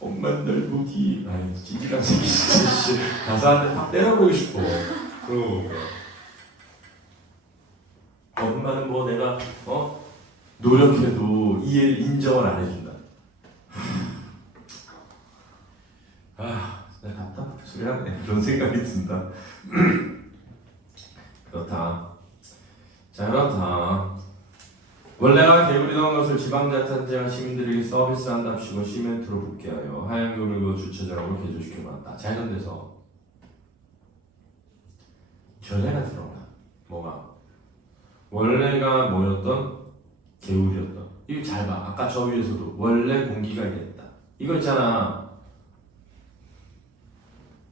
엄마는 날 못 이해. 아이, 찌질한 새끼 진짜. 가사한테 팍 때려보고 싶어. 그러고 엄마는 뭐 내가 노력해도 이해를 인정을 안 해준다. 내가 답답하게 소리하네. 그런 생각이 든다. 그렇다. 자, 그렇다. 원래가 개구리던 것을 지방자치단체가 시민들에게 서비스한답시고 시멘트로 붙게 하여 하얀 그물로 주차장으로 개조시켜놨다. 자, 이런 데서 견해가 들어가. 뭐가? 원래가 뭐였던? 개울이었던. 이거 잘 봐. 아까 저 위에서도 원래 공기가 이랬다. 이거 있잖아.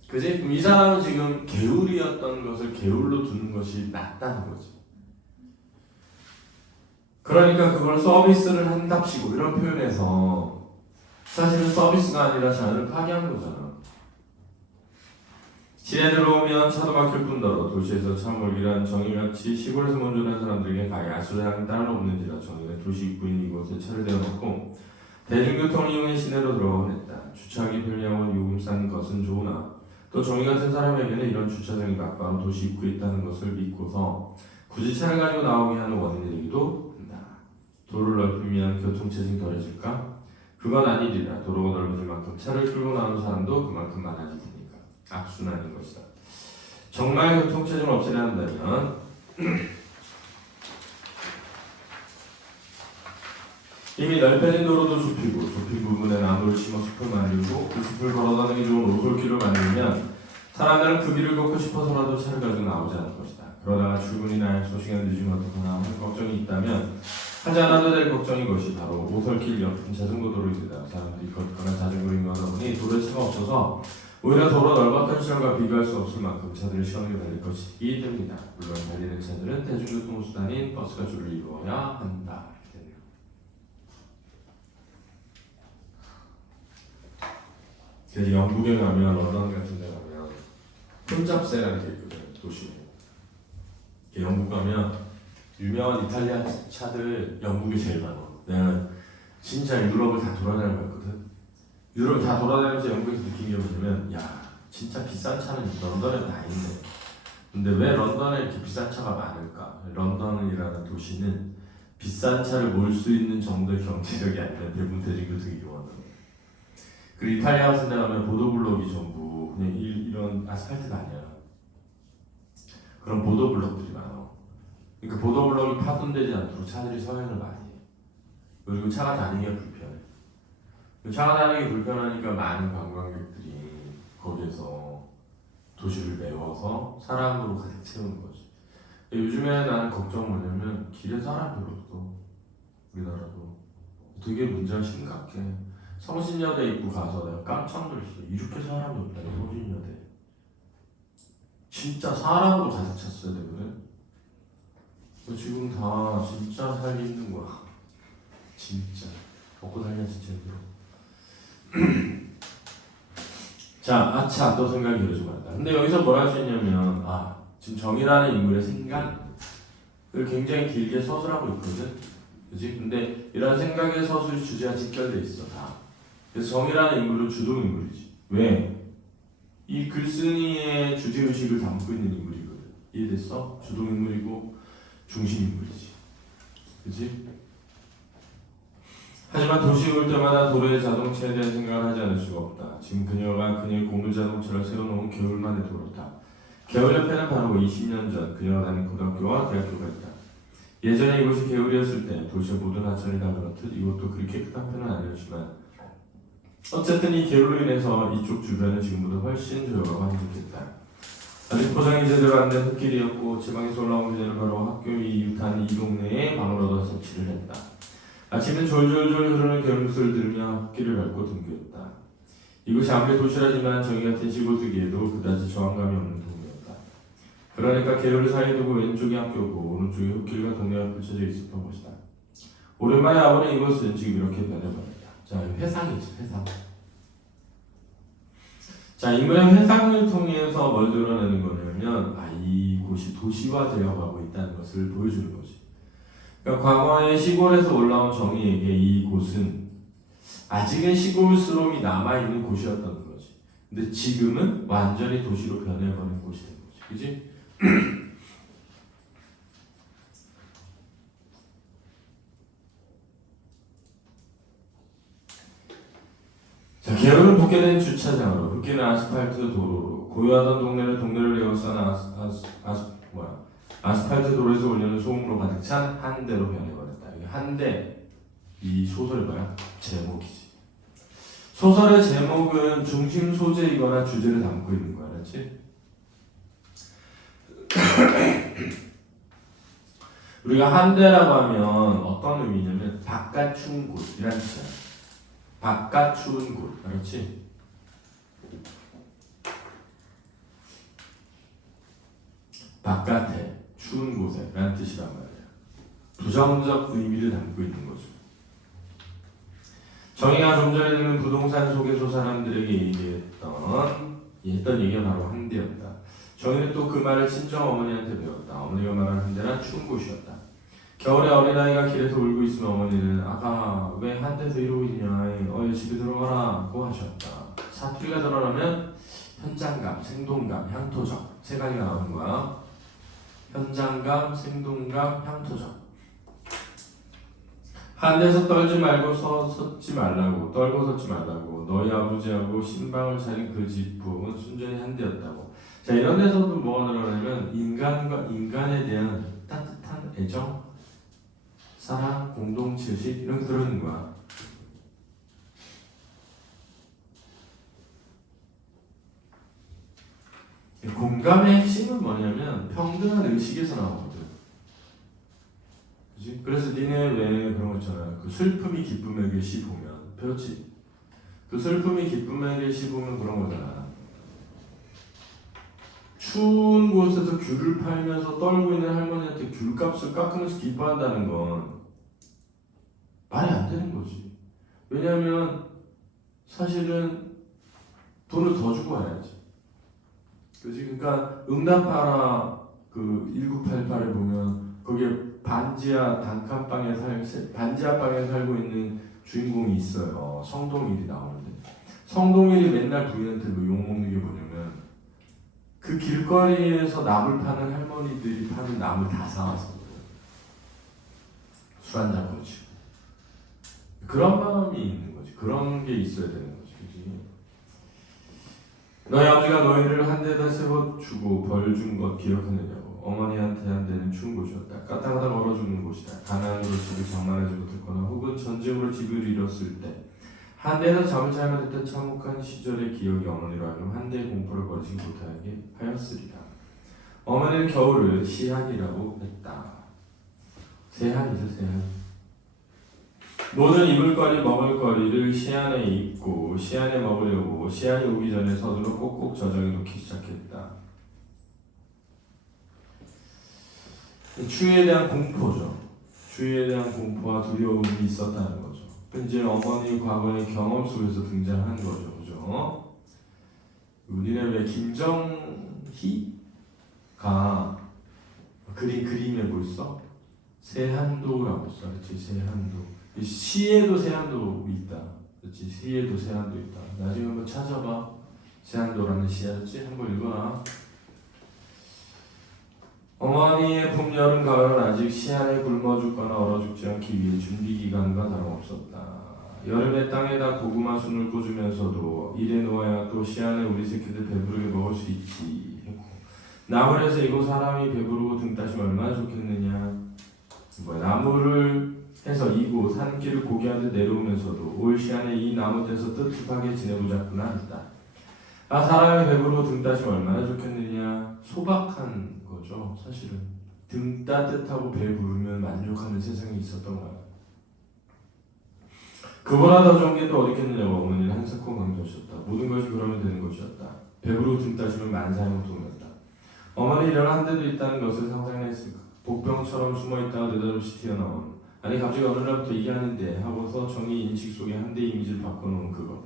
그지? 그럼 이 사람은 지금 개울이었던 것을 개울로 두는 것이 낫다는 거지. 그러니까 그걸 서비스를 한답시고 이런 표현에서 사실은 서비스가 아니라 자연을 파괴한 거잖아. 시내 들어오면 차도 막힐 뿐더러 도시에서 차 몰기란 정의같이 시골에서 먼저는 사람들에게 가히 알수량이 따로 없는지라 정의는 도시 입구인 이곳에 차를 대어놓고 대중교통을 이용해 시내로 들어가곤 했다. 주차하기 편리하고 요금 싼 것은 좋으나 또 정의 같은 사람에게는 이런 주차장이 가까운 도시 입구에 있다는 것을 믿고서 굳이 차를 가지고 나오게 하는 원인이 되기도 한다. 도로를 넓히면 교통체증이 덜해질까? 그건 아니리라. 도로가 넓어질 만큼 차를 끌고 나오는 사람도 그만큼 많아질 테니까. 악순환인 것이다. 정말 교통체증을 없애려 한다면 이미 넓혀진 도로도 좁히고 좁힌 부분에 나무를 심어 숲을 만들고 그 숲을 걸어다니기 좋은 오솔길을 만들면 사람들은 그 길을 걷고 싶어서라도 차를 가지고 나오지 않을 것이다. 그러다가 출근이나 약속시간 늦으면 어떡하나 하는 걱정이 있다면 하지 않아도 될 걱정인 것이 바로 오솔길 옆인 자전거 도로입니다. 사람들이 걷거나 자전거를 이용하다 보니 도로에 차가 없어서 오히려 도로 넓었던 시절과 비교할 수 없을 만큼 차들을 시원하게 달릴 것이기 때문이다. 물론 달리는 차들은 대중교통수단인 버스가 주를 이루어야 한다. 그래서 영국에 가면 런던 같은 데 가면 혼잡세라는 게 있거든. 도시에 영국 가면 유명한 이탈리아 차들 영국이 제일 많아. 내가 진짜 유럽을 다 돌아다녀봤거든. 유럽 다 돌아다니면서 영국에서 느낀 게 뭐냐면 야 진짜 비싼 차는 런던에 다 있네. 근데 왜 런던에 이렇게 비싼 차가 많을까? 런던이라는 도시는 비싼 차를 몰 수 있는 정도의 경제력이 아니라 대부분 대중교통이 이용한다. 그리고 이탈리아 같은 데 가면 보도블록이 전부 그냥 이런 아스팔트가 아니야. 그런 보도블록들이 많아. 그러니까 보도블록이 파손되지 않도록 차들이 서행을 많이 해. 그리고 차가 다니기가 불편해. 차가 다니기 불편하니까 많은 관광객들이 거기에서 도시를 메워서 사람으로 가득 채우는 거지. 요즘에 나는 걱정 뭐냐면 길에 사람 별로 없어. 우리나라도 되게 문제가 심각해. 성신여대 입구 가서 내가 깜짝 놀랐어. 이렇게 사람이 없다니. 성신여대 진짜 사람으로 가득 찼어야 되거든. 지금 다 진짜 살기 힘든 거야. 진짜 먹고 살기가 진짜 힘들어. 자, 아차 또 생각이 이러지 말다. 근데 여기서 뭘 할 수 있냐면 지금 정의라는 인물의 생각을 굉장히 길게 서술하고 있거든. 그치? 근데 이런 생각의 서술 주제와 직결돼 있어 다. 그래서 정의라는 인물은 주동인물이지. 왜? 이 글쓴이의 주제의식을 담고 있는 인물이거든. 이해됐어? 주동인물이고 중심인물이지. 그치? 하지만 도시에 올 때마다 도로의 자동차에 대한 생각을 하지 않을 수가 없다. 지금 그녀가 그녀의 고물 자동차를 세워놓은 개울만의 도로다. 개울 옆에는 바로 20년 전 그녀가 다닌 고등학교와 대학교가 있다. 예전에 이곳이 개울이었을 때 도시의 모든 하천이 다 그렇듯 이곳도 그리 깨끗한 편은 아니었지만 어쨌든 이 개울로 인해서 이쪽 주변은 지금보다 훨씬 조용하고 한적했다. 아직 포장이 제대로 안 된 흙길이었고 지방에서 올라온 그녀는 바로 학교 이웃한 이 동네에 방을 얻어 설치를 했다. 아침에 졸졸졸 흐르는 겨울소리를 들으며 흙길을 밟고 등교했다. 이곳이 아무리 도시라지만 정이 같은 시골 뜨기에도 그다지 저항감이 없는 동네였다. 그러니까 개울을 사이에 두고 왼쪽이 학교고 오른쪽에 흙길과 동네가 펼쳐져 있었던 곳이다. 오랜만에 아버는 이곳은 지금 이렇게 변해버렸다. 자, 회상이지, 회상. 자, 인물의 회상을 통해서 뭘 드러내는 거냐면, 이곳이 도시화되어 가고 있다는 것을 보여주는 거지. 그러니까 과거에 시골에서 올라온 정의에게 이곳은 아직은 시골스러움이 남아있는 곳이었던 거지. 근데 지금은 완전히 도시로 변해버린 곳이 된 거지. 그지? 자, 게으른 복개된 주차장으로 흙기는 아스팔트 도로로 고요하던 동네를 에워싼 아스팔트 도로에서 울리는 소음으로 가득 찬 한 대로 변해버렸다. 이게 한 대, 이 소설의 뭐야? 제목이지. 소설의 제목은 중심 소재이거나 주제를 담고 있는 거야, 그렇지? 우리가 한 대라고 하면 어떤 의미냐면 바깥 추운 곳이라는 뜻이야. 바깥 추운 곳, 그렇지? 바깥에 추운 곳에 라는 뜻이란 말이야. 부정적 의미를 담고 있는 거죠. 정의가 좀 전에 듣는 부동산 소개소 사람들에게 했던 얘기가 바로 한 대였다. 정의는 또 그 말을 친정 어머니한테 배웠다. 어머니가 말한 한 대란 추운 곳이었다. 겨울에 어린아이가 길에서 울고 있으면 어머니는 아가 왜 한 대에서 이러고 있냐, 집에 들어가라고 하셨다. 사투리가 드러나면 현장감, 생동감, 향토적 세 가지가 나오는 거야. 현장감, 생동감, 향토적. 한 대에서 떨지 말고 섰지 말라고, 떨고 섰지 말라고, 너희 아버지하고 신방을 차린 그 집 부엌은 순전히 한 대였다고. 자, 이런 데서도 뭐가 드러나냐면 인간과 인간에 대한 따뜻한 애정, 사랑, 공동체의식 이런 게 들어있는 거야. 공감의 핵심은 뭐냐면 평등한 의식에서 나오거든. 그치? 그래서 니네 왜 그런 거 있잖아. 그 슬픔이 기쁨에게 시 보면 배웠지? 그 슬픔이 기쁨에게 시 보면 그런 거잖아. 추운 곳에서 귤을 팔면서 떨고 있는 할머니한테 귤값을 깎으면서 기뻐한다는 건 말이 안 되는 거지. 왜냐하면 사실은 돈을 더 주고 와야지. 그지? 그러니까 응답하라 그 1988에 보면 거기에 반지하 단칸방에 반지하 방에 살고 있는 주인공이 있어요. 성동일이 나오는데 성동일이 맨날 부인한테 뭐 욕먹는 게 뭐냐면 그 길거리에서 나물 파는 할머니들이 파는 나물 다 사와서 술 한잔 거지. 그런 마음이 있는 거지. 그런 게 있어야 되는 거지. 그치? 너희 아버지가 너희를 한 대에다 세워주고 벌 준 것 기억하느냐고. 어머니한테 한 대는 추운 곳이었다. 까딱까딱 얼어 죽는 곳이다. 가난으로 집을 장만하지 못했거나 혹은 전쟁으로 집을 잃었을 때 한 대에서 잠을 잘못 했던 참혹한 시절의 기억이 어머니로 하여금 한 대의 공포를 버리지 못하게 하였으리라. 어머니는 겨울을 시한이라고 했다. 세한이죠, 세한. 모든 입을거리 먹을거리를 시안에 입고 시안에 먹으려고 시안이 오기 전에 서둘러 꼭꼭 저장해 놓기 시작했다. 추위에 대한 공포죠. 추위에 대한 공포와 두려움이 있었다는 거죠. 이제 어머니 과거의 경험 속에서 등장한 거죠. 그죠? 우리네 왜 김정희가 그림에 뭐 있어? 세한도라고 써. 그렇지? 세한도. 시에도 세한도 있다. 그렇지? 시에도 세한도 있다. 나중에 한번 찾아봐. 세한도라는 시였지? 한번 읽어라. 어머니의 봄, 여름, 가을은 아직 시안에 굶어 죽거나 얼어 죽지 않기 위해 준비 기간과 다름없었다. 여름에 땅에다 고구마 순을 꽂으면서도 이래 놓아야 또 시안에 우리 새끼들 배부르게 먹을 수 있지 했고, 나물에서 이거 사람이 배부르고 등 따시면 얼마나 좋겠느냐. 나무를 해서 이고 산길을 고개하듯 내려오면서도 올 시안에 이 나무떼서 뜨뜻하게 지내보자꾸나 했다. 사람이 배부르고 등 따시면 얼마나 좋겠느냐. 소박한 거죠. 사실은 등 따뜻하고 배 부르면 만족하는 세상이 있었던 거야. 그보다 더 좋은 게 또 어디 있겠느냐고 어머니는 한사코 강조하셨다. 모든 것이 그러면 되는 것이었다. 배부르고 등 따지면 만사의 통이었다. 어머니 이런 한데도 있다는 것을 상상했을까? 복병처럼 숨어있다가 느닷없이 튀어나온 아니 갑자기 어느 날부터 이게 하는데 하고서 정의 인식 속에 한대 이미지를 바꿔놓은 그것.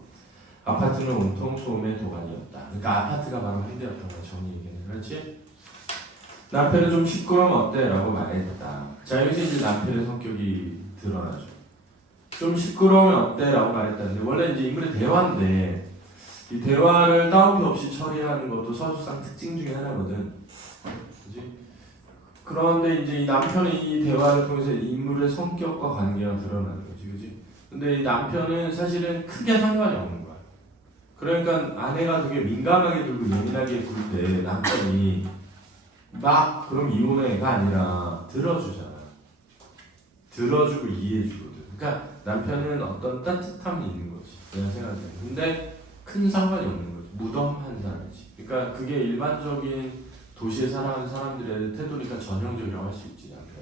아파트는 온통 소음의 도가니였다. 그러니까 아파트가 바로 한대였던 거야. 정의 얘기는. 그렇지? 남편은 좀 시끄러우면 어때? 라고 말했다. 자 여기서 이제 남편의 성격이 드러나죠. 좀 시끄러우면 어때? 라고 말했다는데 원래 이제 인물의 대화인데 이 대화를 따옴표 없이 처리하는 것도 서술상 특징 중에 하나거든. 그지? 그런데 이제 이 남편이 이 대화를 통해서 인물의 성격과 관계가 드러나는 거지. 그지? 근데 이 남편은 사실은 크게 상관이 없는 거야. 그러니까 아내가 되게 민감하게 굴고 예민하게 굴 때 남편이 막 그럼 이혼해가 아니라 들어주잖아. 들어주고 이해해주거든. 그러니까 남편은 어떤 따뜻함이 있는 거지. 내가 생각해. 근데 큰 상관이 없는 거지. 무덤한 사람이지. 그러니까 그게 일반적인 도시에 살아가는 사람들의 태도니까 전형적이라고 할 수 있지. 남편.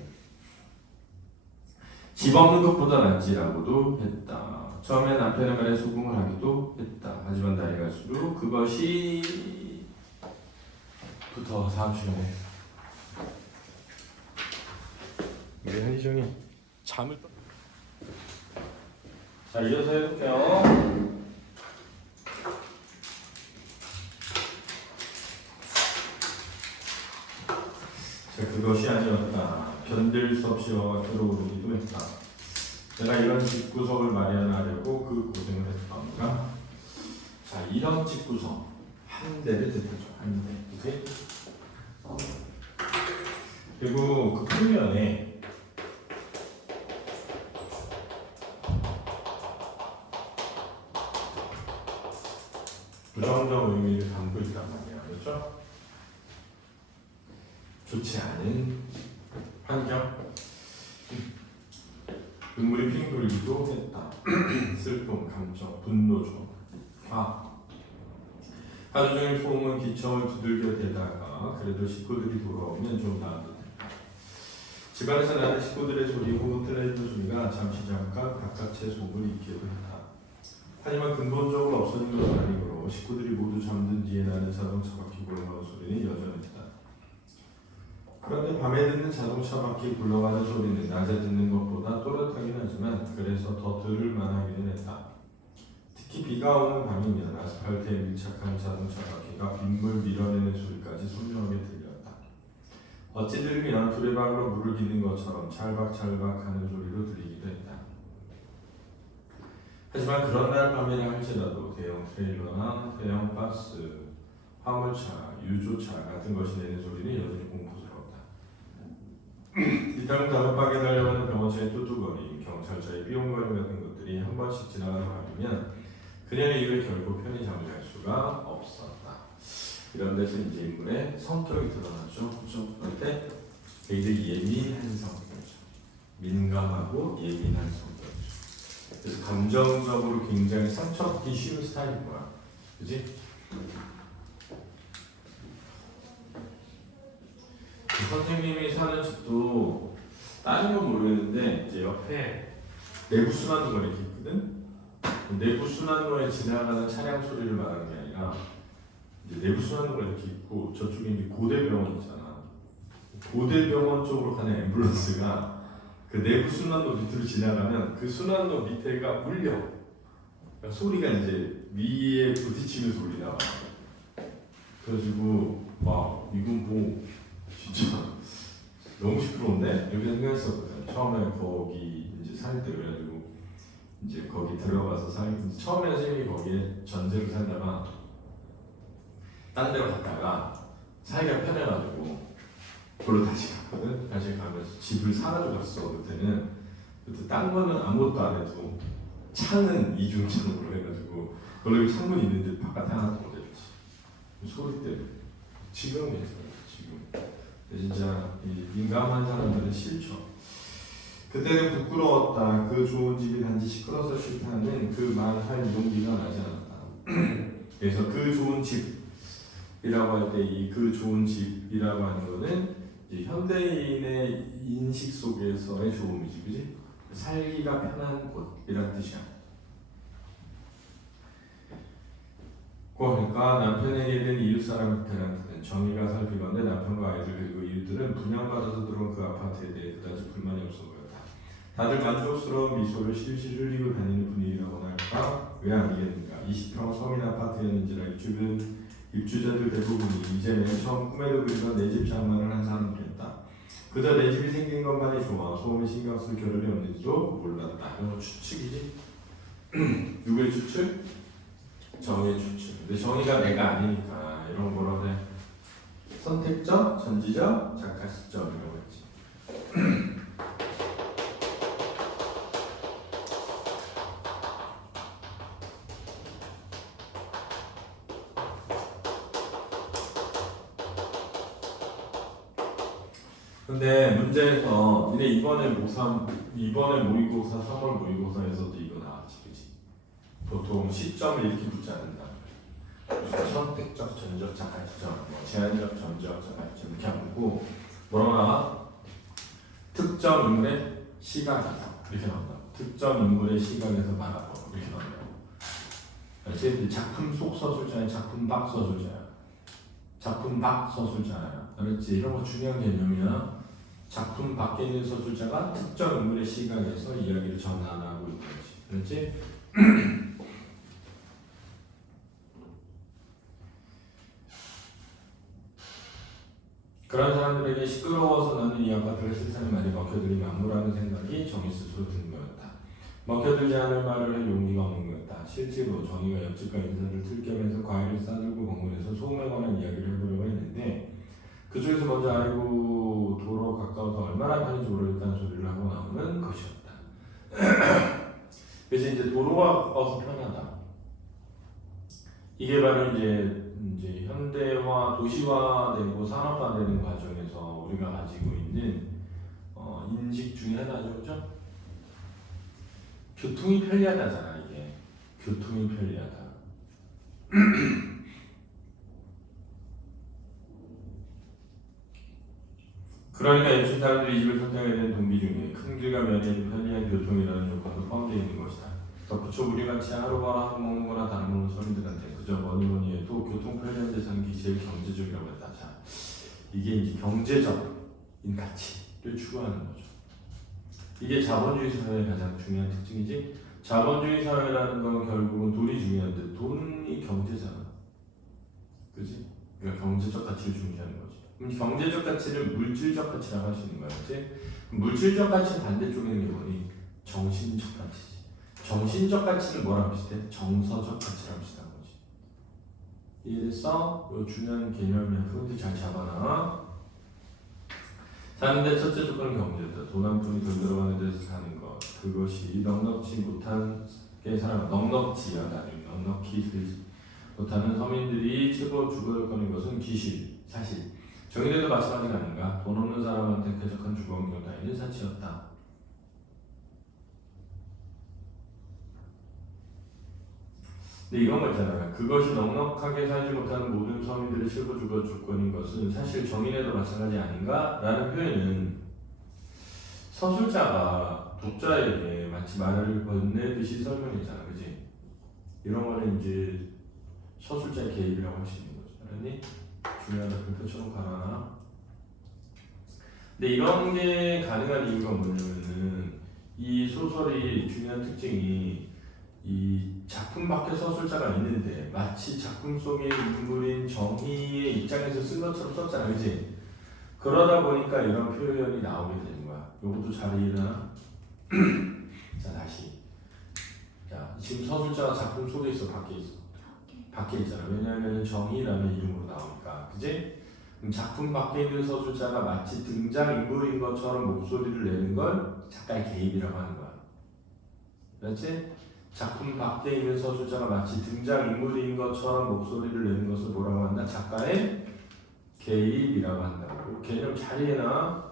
집 없는 것보다 낫지라고도 했다. 처음에 남편의 말에 소금을 하기도 했다. 하지만 날이 갈수록 그것이 부터 다음 시간에 우리 한희정이 잠을 자 이어서 해볼게요. 자 그것이 아니었다. 견딜 수 없이 와가 들어오기도 했다. 내가 이런 집구석을 마련하려고 그 고생을 했던가. 자 이런 집구석 한 대를 대표죠. 한 대. 그치? 그리고 그 표면에 부정적 의미를 담고 있단 말이야. 그렇죠? 좋지 않은 환경. 눈물이 핑 돌기도 했다. 슬픔, 감정, 분노죠. 하루 종일 소음은 기청을 두들겨 대다가 그래도 식구들이 돌아오면 좀 나은 듯했다. 집안에서 나는 식구들의 소리 후 틀어있는 소리가 잠시 잠깐 바깥의 소음을 잊기도 했다. 하지만 근본적으로 없어진 것은 아니므로 식구들이 모두 잠든 뒤에 나는 자동차 바퀴 굴러가는 소리는 여전했다. 그런데 밤에 듣는 자동차 바퀴 굴러가는 소리는 낮에 듣는 것보다 또렷하긴 하지만 그래서 더 들을 만하기는 했다. 특히 비가 오는 밤이면 아스팔트에 밀착한 자동차 바퀴가 빗물 밀어내는 소리까지 선명하게 들렸다. 어찌 들으면 두레방으로 물을 기는 것처럼 찰박찰박 하는 소리로 들리기도 했다. 하지만 그런 날 밤이라 할지라도 대형 트레일러나 대형 버스, 화물차, 유조차 같은 것이 내는 소리는 여전히 공포스럽다. 이따금 다급하게 달려가는 병원차의 뚜뚜거림, 경찰차의 삐용거림 같은 것들이 한 번씩 지나가는 밤이면 그녀의 입에 결코 편히 잠을 잘 수가 없었다. 이런 데서 이제 인물의 성격이 드러나죠. 그렇죠? 그럴 때 굉장히 예민한 성격이죠. 민감하고 예민한 성격이죠. 그래서 감정적으로 굉장히 상처받기 쉬운 스타일인 거야. 그지? 선생님이 사는 집도 다른 건 모르겠는데 이제 옆에 내부 순환도가 이렇게 있거든. 내부 순환로에 지나가는 차량 소리를 말하는 게 아니라 이제 내부 순환로가 이렇게 있고 저쪽에 이제 고대병원 있잖아. 고대병원 쪽으로 가는 앰뷸런스가 그 내부 순환로 밑으로 지나가면 그 순환로 밑에가 울려. 그러니까 소리가 이제 위에 부딪히는 소리 나와. 그래가지고 와 이건 뭐 진짜 너무 시끄러운데 이렇게 생각했었거든. 처음에 거기 이제 살 때 그래가지고. 이제 거기 들어가서 살기 처음에 선생님이 거기에 전세로 살다가 딴 데로 갔다가 살기가 편해가지고 그걸로 다시 갔거든. 다시 가면서 집을 사가지고 갔어. 그때 딴 거는 아무것도 안 해도 창은 이중창으로 해가지고 원래 창문 있는데 바깥에 하나 더 냈지. 소리 때문에 지금은 괜찮아. 지금 근데 진짜 이 민감한 사람들은 싫죠. 그때는 부끄러웠다. 그 좋은 집이 단지 시끄러워서 싫다는 그 말할 용기가 나지 않았다. 그래서 그 좋은 집이라고 할 때 이 그 좋은 집이라고 하는 거는 이제 현대인의 인식 속에서의 좋음이지, 그지? 살기가 편한 곳이란 뜻이야. 그러니까 남편에게는 이웃 사람들한테는 정의가 살피건대 남편과 아이들 그리고 이웃들은 분양받아서 들어온 그 아파트에 대해 그다지 불만이 없어 보였다. 다들 만족스러운 미소를 실실 흘리고 다니는 분위기라고나 할까? 왜 아니겠는가? 20평 서민 아파트였는지라 입주자들 대부분이 이제 맨 처음 꿈에도 그리던 내 집 장만을 한 사람들이었다. 그저 내 집이 생긴 것만이 좋아 소음에 신경 쓸 겨를이 없는지도 몰랐다. 이거 추측이지? 누구의 추측? 정의의 추측. 근데 정의가 내가 아니니까 이런 거로 해. 선택적, 전지적, 작가 시점이라고 했지. 근데 문제에서 니네 이번에 모의고사 3월 모의고사에서도 이거 나왔지, 그치? 보통 시점을 이렇게 묻지 않는다. 무슨 선택적, 전적, 작가 시점, 뭐 제한적, 전적, 작가 시점 이렇게 안 묻고 뭐라고 나와? 특정 인물의 시각에서 이렇게 나온다. 특정 인물의 시각에서 말하고 이렇게 나온다고. 알지? 작품 속 서술자야, 작품 밖 서술자야. 작품 밖 서술자야. 알았지? 이런 거 중요한 개념이야. 작품 밖에 있는 서술자가 특정 인물의 시각에서 이야기를 전하고 있는 거지. 그렇지? 그런 사람들에게 시끄러워서 나는 이 아파트를 싫다는 말이 먹혀들이 만무라는 생각이 정의 스스로 드는 거였다. 먹혀들지 않을 말을 할 용기가 없는 거였다. 실제로 정의가 옆집과 인사를 틀겸해서 과일을 싸들고 공원에서 소음에 관한 이야기를 해보려고 했는데 그쪽에서 먼저 알고 도로 가까워서 얼마나 편한지 모르겠다는 소리를 하고 나오는 것이었다. 그래서 이제 도로가 가까워서 편하다. 이게 바로 이제 현대화, 도시화되고 산업화되는 과정에서 우리가 가지고 있는 인식 중에 하나죠, 그죠? 교통이 편리하다잖아, 이게. 교통이 편리하다. 그러니까 예쁜 사람들이 이 집을 선택하게 된 동기 중에 큰 길과 면에 편리한 교통이라는 요건도 포함되어 있는 것이다. 덧붙여 우리같이 하루 벌어 하루 먹는 거나 다름없는 서민들한테 그저 뭐니 해도 교통 편리한 데 사는 게 제일 경제적이라고 했다. 자, 이게 이제 경제적인 가치를 추구하는 거죠. 이게 자본주의 사회의 가장 중요한 특징이지. 자본주의 사회라는 건 결국은 돈이 중요한데 돈이 경제잖아. 그지? 그러니까 경제적 가치를 중시하는 거지. 그럼 경제적 가치를 물질적 가치라고 할 수 있는 거야, 그렇지? 물질적 가치는 반대쪽에 있는 게 뭐니? 정신적 가치지. 정신적 가치는 뭐랑 비슷해? 정서적 가치랑 비슷한 거지. 이해됐어? 요 중요한 개념이야. 그것도 잘 잡아놔. 사는데 첫째 조건은 경제다. 돈 한 푼이 덜 들어가는 데서 사는 것. 그것이 넉넉지 못하게 살아. 넉넉지야, 나중에 넉넉히 못하는 서민들이 최고 주거 요건인 것은 기실, 사실. 정의대도 마찬가지가 아닌가? 돈 없는 사람한테 쾌적한 주거 환경 따위는 사치였다. 근데 이런 거 있잖아요. 그것이 넉넉하게 살지 못하는 모든 서민들의 최고 주거 조건인 것은 사실 정의대도 마찬가지 아닌가? 라는 표현은 서술자가 독자에게 마치 말을 건네듯이 설명했잖아. 그지? 이런 거는 이제 서술자의 개입이라고 할 수 있는 거죠. 알았니? 중요하다. 펼쳐놓고 가라. 근데 이런 게 가능한 이유가 뭐냐면은 이 소설이 중요한 특징이 이 작품 밖에 서술자가 있는데 마치 작품 속의 인물인 정의의 입장에서 쓴 것처럼 썼잖아, 그지? 그러다 보니까 이런 표현이 나오게 되는 거야. 이것도 잘 이해나? 자, 다시. 자, 지금 서술자가 작품 속에 있어, 밖에 있어? 밖에 있잖아. 왜냐하면 정의라는 이름으로 나오니까, 그지? 그럼 작품 밖에 있는 서술자가 마치 등장인물인 것처럼 목소리를 내는 걸 작가의 개입이라고 하는 거야. 그렇지? 작품 밖에 있는 서술자가 마치 등장인물인 것처럼 목소리를 내는 것을 뭐라고 한다? 작가의 개입이라고 한다고. 개념 잘 이해나?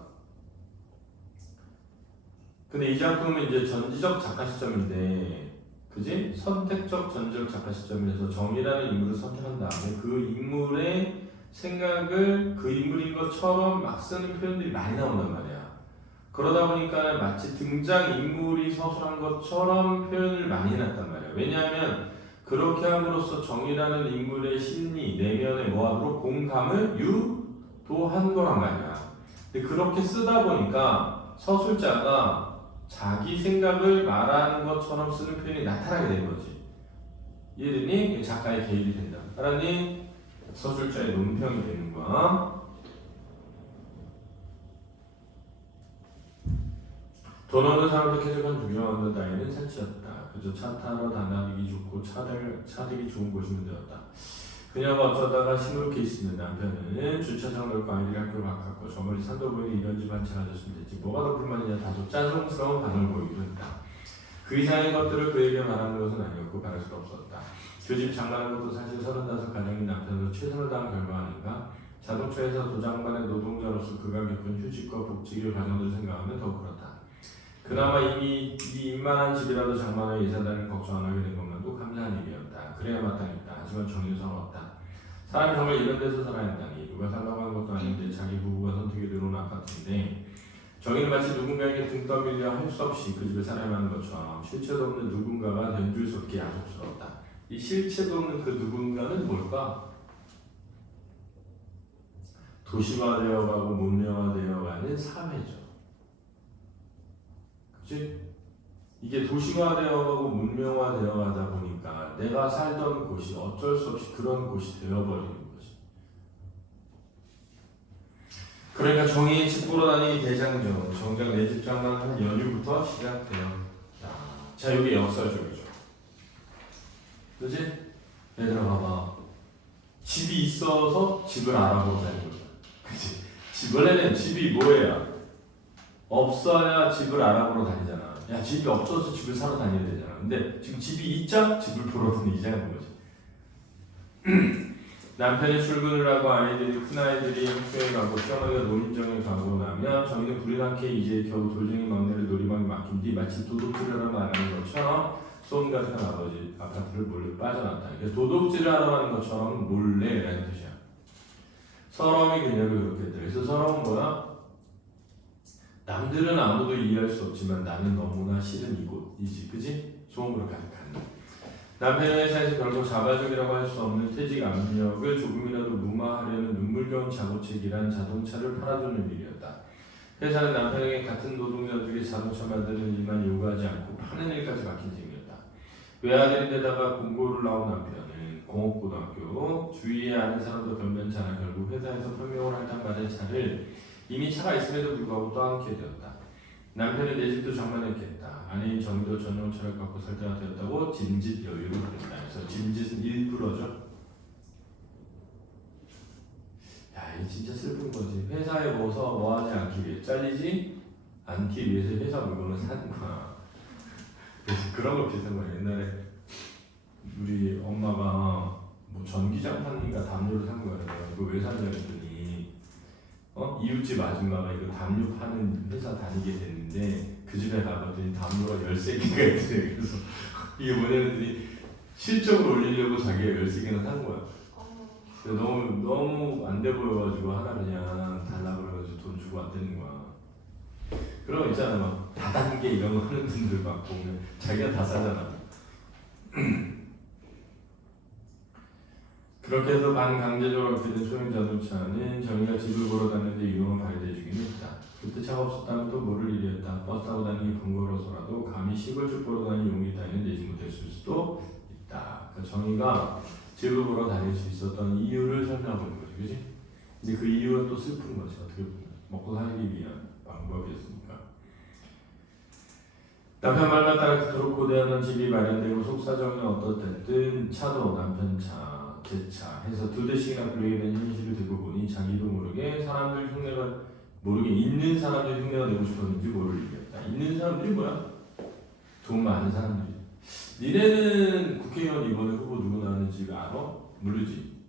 근데 이 작품은 이제 전지적 작가 시점인데, 그지? 선택적 전지적 작가 시점에서 정의라는 인물을 선택한 다음에 그 인물의 생각을 그 인물인 것처럼 막 쓰는 표현들이 많이 나온단 말이야. 그러다 보니까 마치 등장인물이 서술한 것처럼 표현을 많이 해놨단 말이야. 왜냐하면 그렇게 함으로써 정의라는 인물의 심리 내면에 뭐하도록 공감을 유도한 거란 말이야. 근데 그렇게 쓰다 보니까 서술자가 자기 생각을 말하는 것처럼 쓰는 표현이 나타나게 된 거지. 이해되니? 작가의 개입이 된다. 알았니? 서술자의 논평이 되는 거야. 돈 없는 사람들 쾌적한 주경하는 나이는 산치였다. 그저 차 타러 다니기 좋고 차들이 좋은 곳이면 되었다. 그녀가 어쩌다가 시무룩해 있으면 남편은 주차장 넓고 아이들이 학교 가깝고 저 멀리 산도 보이니 이런 집 한 채 가졌으면 되지. 뭐가 더 불만이냐. 다소 짜증스러운 반응을 보이기도 했다. 그 이상의 것들을 그에게 말하는 것은 아니었고 바랄 수도 없었다. 그 집 장만한 것도 사실 35 가정인 남편으로 최선을 다한 결과 아닌가? 자동차에서 도장반의 노동자로서 그가 겪은 휴직과 복직의 과정을 생각하면 더욱 그렇다. 그나마 이미 이 이만한 집이라도 장만하여 이사다니를 걱정 안 하게 된 것만도 감사한 일이었다. 그래야 마땅했다. 하지만 정의는 서러웠다. 사람이 정말 이런 데서 살아야 한다니. 누가 살라고 한 것도 아닌데 자기 부부가 선택해 들어온 아파트인데 정의는 마치 누군가에게 등 떠밀려 할 수 없이 그 집에 살아야만 하는 것처럼 실체도 없는 누군가가 된 줄 섭게 야속스러웠다. 이 실체도 없는 그 누군가는 뭘까? 도시화되어가고 문명화되어가는 사회죠. 그치? 이게 도시화되어가고 문명화되어가다 보니까 내가 살던 곳이 어쩔 수 없이 그런 곳이 되어버리는 거지. 그러니까 정의의 집 보러 다니기 대장정. 정작 내 집 장만한 연휴부터 시작되었다. 자, 이게 역사적이죠. 그치? 얘들아 봐봐. 집이 있어서 집을 알아보고 다니는 거야. 그치? 원래는 집이 뭐예요? 없어야 집을 알아보러 다니잖아. 야, 집이 없어서 집을 사러 다녀야 되잖아. 근데 지금 집이 있자 집을 보러 다니자는 거지. 남편이 출근을 하고 큰아이들이 학교에 가고 시어머니가 노인정에 가고 나면 정의는 불이 나게 이제 겨우 돌쟁이 막내를 놀이방에 맡긴 뒤 마치 도둑질을 하러 나가는 것처럼 소음 같은 아버지 아파트를 몰래 빠져나왔다. 그러니까 도둑질을 하러 가는 것처럼 몰래라는 뜻이야. 서러움이 그녀를 그렇게 했다. 그래서 서러움은 뭐야? 남들은 아무도 이해할 수 없지만 나는 너무나 싫은 이곳이지. 그지? 소음으로 가득한. 남편의 회사에서 결국 자발적이라고 할 수 없는 퇴직 압력을 조금이라도 무마하려는 눈물겨운 자고책이란 자동차를 팔아주는 일이었다. 회사는 남편에게 같은 노동자들이 자동차 만드는 일만 요구하지 않고 파는 일까지 맡긴 셈이었다. 외아들인데다가 공고를 나온 남편은 공업고등학교 주위에 아는 사람도 별면치 않아 결국 회사에서 설명을 할단 말의 차를 이미 차가 있음에도 불구하고 떠안게 되었다. 남편은 내 집도 장만했겠다. 아내인 정의도 전용차를 갖고 살 때가 되었다고 짐짓 여유를 부렸다. 그래서 짐짓은 일부러죠. 야, 이 진짜 슬픈 거지. 회사에 뭐 하지 않기 위해 잘리지 않기 위해서 회사 물건을 사는 거야. 그런 거 비슷한 거야. 옛날에 우리 엄마가 뭐 전기장판인가 담요를 산 거야. 그거 왜 샀냐 했더니 이웃집 아줌마가 이거 담요 파는 회사 다니게 됐는데 그 집에 가봤더니 담요가 13개가 있더래. 그래서 이게 뭐냐면 실적을 올리려고 자기가 13개나 산 거야. 그래서 너무 안 돼 보여가지고 하나 그냥 달라고 그래가지고 돈 주고 안 되는 거야. 그런 거 있잖아. 막 다단계 이런 거 하는 분들 막 보면 자기가 다 사잖아. 그렇게 해서 반강제적으로 얻게 된 소형 자동차는 정의가 집을 보러 다니는데 유용한 발휘를 해주긴 했다. 그때 차가 없었다면 또 모를 일이었다. 버스 타고 다니기 번거로워서라도 감히 시골집 보러 다니는 용기 따위는 내지 못했을 수도 있다. 그러니까 정의가 집을 보러 다닐 수 있었던 이유를 설명하는 거지, 그지? 근데 그 이유가 또 슬픈 거지, 어떻게 보면. 먹고 살기 위한 방법이었으니까. 남편 말만 따라 그토록 고대하던 집이 마련되고 속사정이 어떻든 차도 남편 차, 제 차 해서 2대씩이나 불리게 된 현실을 듣고 보니 자기도 모르게 사람들 흉내가 모르게 있는 사람들 흉내가 내고 싶었는지 모를 일이었다. 있는 사람들이 뭐야? 돈 많은 사람들이. 니네는 국회의원 이번에 후보 누구 나왔는지 알아? 모르지.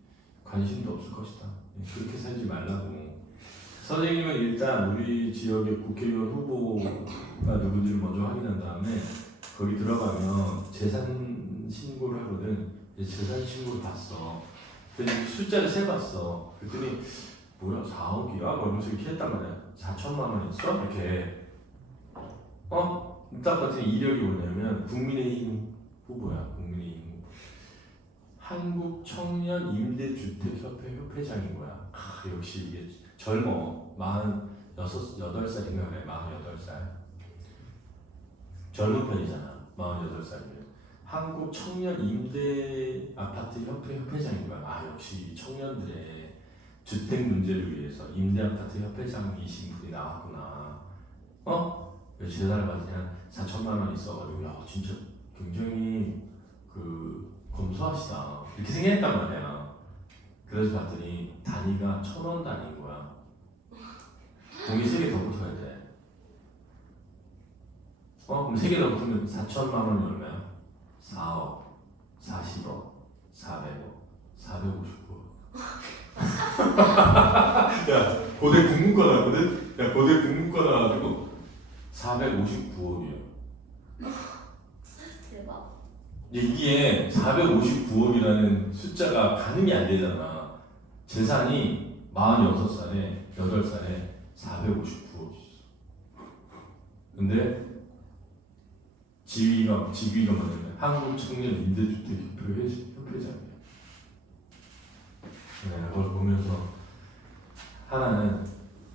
관심도 없을 것이다. 그렇게 살지 말라고. 선생님은 일단 우리 지역의 국회의원 후보가 누군지를 먼저 확인한 다음에 거기 들어가면 재산 신고를 하거든. 재산 신고를 봤어. 근데 숫자를 세봤어. 그랬더니 뭐야 4억이야? 뭐 이러면서 이렇게 했단 말이야. 4천만 원 있어? 이렇게. 딱 봤더니 이력이 뭐냐면 국민의힘 후보야. 국민의힘 후보. 한국 청년 임대주택협회 협회장인 거야. 역시 이게 젊어. 48살인가 그래. 48살. 젊은 편이잖아. 48살이면. 한국 청년 임대 아파트 협회 협회장인 거야. 역시 청년들의 주택 문제를 위해서 임대 아파트 협회장이신 분이 나왔구나. 재산을 받으니 한 4천만 원 있어가지고 야 진짜 굉장히 검소하시다 이렇게 생각했단 말이야. 그래서 봤더니 단위가 1,000원 단위인 거야. 공이 3개 더 붙어야 돼. 그럼 3개 더 붙으면 4천만 원이 얼마야? 4억, 40억, 400억, 459억. 야, 고대 국문과 나거든? 야, 고대 국문과 나가지고 459억이에요. 대박. 이게 459억이라는 숫자가 가늠이 안 되잖아. 재산이 46살에, 8살에 459억 있어. 근데 지위가 뭐냐면 한국 청년 임대주택 협회장이야. 그걸 보면서 하나는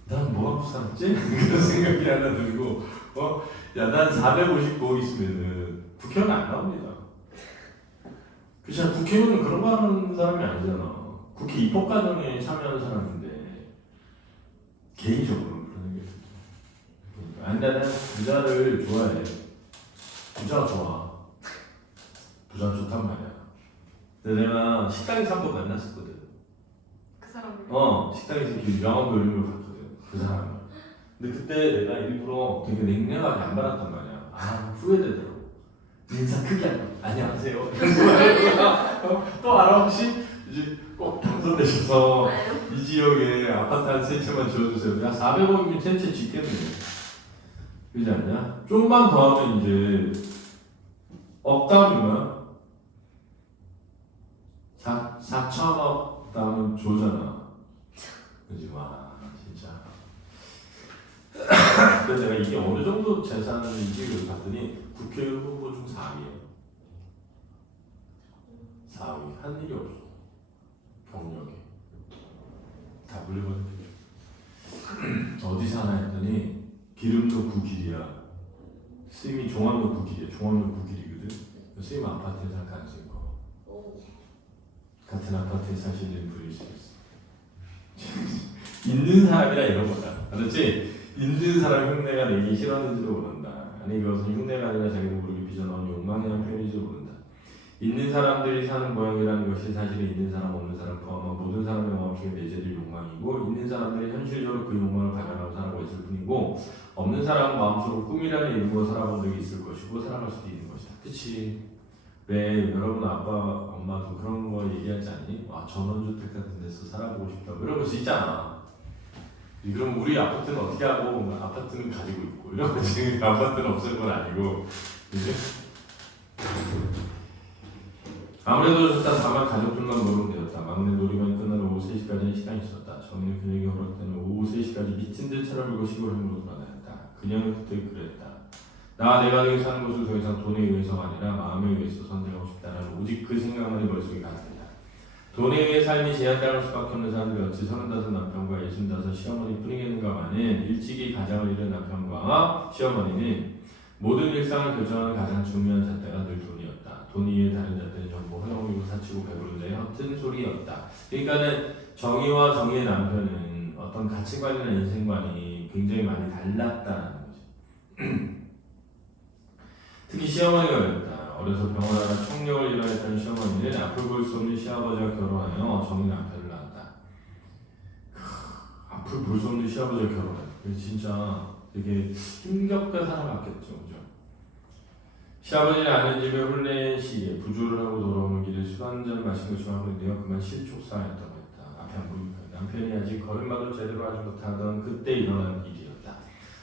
난 뭐하고 살았지? 그런 생각이 하나 들고 난 459억 있으면은 국회의원 안 나옵니다. 그렇잖아. 국회의원은 그런 거 하는 사람이 아니잖아. 국회 입법 과정에 참여하는 사람인데 개인적으로 그런 게 나는 부자를 좋아해. 부자가 좋아. 부자가 좋단 말이야. 근데 내가 식당에서 한 번 만났었거든. 그 사람을. 식당에서 이렇게 명함 돌리는 걸 봤거든. 그 사람을. 근데 그때 내가 일부러 되게 냉랭하게 안 받았단 말이야. 후회되더라고. 인사 크게 안 받고 안녕하세요. 또 알아 혹시? 이제 꼭 당선되셔서 이 지역에 아파트 한 3채만 지어주세요. 야 400억이면 3채 짓겠네. 그러지 않냐? 좀만 더 하면 이제 억담이면 4천억 다음은 조잖아. 그지? 와 진짜. 그래서 내가 이게 어느 정도 재산인지 봤더니 국회의원 후보 중 4위야. 4위 한 일이 없어. 경력에 다 물려받은 어디 사나 했더니 기름도 9길이야. 스님이 종암도 9길이야. 종암도 9길이거든. 스님 아파트에 살 가능성이 커. 같은 아파트에 사시는 분일 수 있어. 있는 사람이라 이런 거다. 알았지? 있는 사람 흉내가 내기 싫었는지도 모른다. 아니 이것은 흉내가 아니라 자기도 모르게 빚어넣은 욕망의 한 편인지도 모른다. 있는 사람들이 사는 모양이라는 것이 사실은 있는 사람 없는 사람 포함한 모든 사람의 마음속에 내재될 욕망이고 있는 사람들이 현실적으로 그 욕망을 발현하고 살아가고 있을 뿐이고 없는 사람은 마음속으로 꿈이라는 이름으로 살아본 적이 있을 것이고 살아갈 수도 있는 것이다. 그치? 왜 여러분 아빠 엄마도 그런 거 얘기하지 않니? 전원주택 같은 데서 살아보고 싶다고 이런 거 있잖아. 그럼 우리 아파트는 어떻게 하고 아파트는 가지고 있고 이런 거지. 아파트는 없을 건 아니고 그치? 아무래도 좋다. 다만 가족들만 놀면 되었다. 막내 놀이방이 끝나는 오후 3시까지는 시간이 있었다. 정의는 그녀에게 허락되는 오후 3시까지 미친 듯 차를 몰고 시골행으로 돌아다녔다. 그녀는 그때 그랬다. 나와 내 가족이 사는 곳을 더 이상 돈에 의해서가 아니라 마음에 의해서 선택하고 싶다는 오직 그 생각만이 머릿속에 가득했다. 돈에 의해 삶이 제한당할 수밖에 없는 사람들이 어찌 35 남편과 65 시어머니 뿐이겠는가마는 일찍이 가장을 잃은 남편과 시어머니는 모든 일상을 결정하는 가장 중요한 잣대가 늘 돈이었다. 돈 위에 다른 잣대는 전부 허영이고 사치고 배부른 자의 허튼 소리였다. 그러니까는 정의와 정의의 남편은 어떤 가치관이나 인생관이 굉장히 많이 달랐다는 거지. 특히 시어머니가 그랬다. 어려서 병원하다 청력을 잃어했던 시어머니는 앞을 볼 수 없는 시아버지와 결혼하여 정의 남편을 낳았다. 앞을 볼 수 없는 시아버지와 결혼했다. 그래서 진짜 되게 힘겹게 살아갔겠죠. 그죠? 시아버지는 아는 집에 혼례 시기에 부조를 하고 돌아오는 길에 술 한잔 마신 것처럼 하는데요. 그만 실족사였다고 했다. 앞에 안 보이니까. 남편이 아직 걸음마도 제대로 하지 못하던 그때 일어난 일이었다.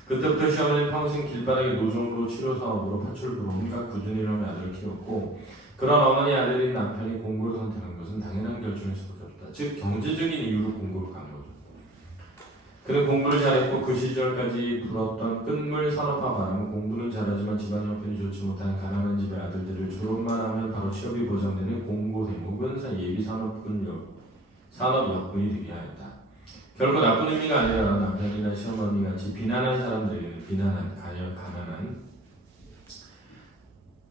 그때부터 시어머니는 평생 길바닥의 노정도 치료사업으로 파출부로 온갖 꾸준히 일하는 아들을 키웠고 그런 어머니 아들인 남편이 공부를 선택한 것은 당연한 결정일 수밖에 없다. 즉 경제적인 이유로 공부를 간 거죠. 그는 공부를 잘했고 그 시절까지 불었던 끝물 산업화 바람은 공부는 잘하지만 집안 형편이 좋지 못한 가난한 집의 아들들을 졸업만 하면 바로 바로 취업이 보장되는 공고 대목은 예비 산업 여건이 되게 하였다. 결코 나쁜 의미가 아니라 남편이나 시어머니 같이 비난한 사람들에게는 가난한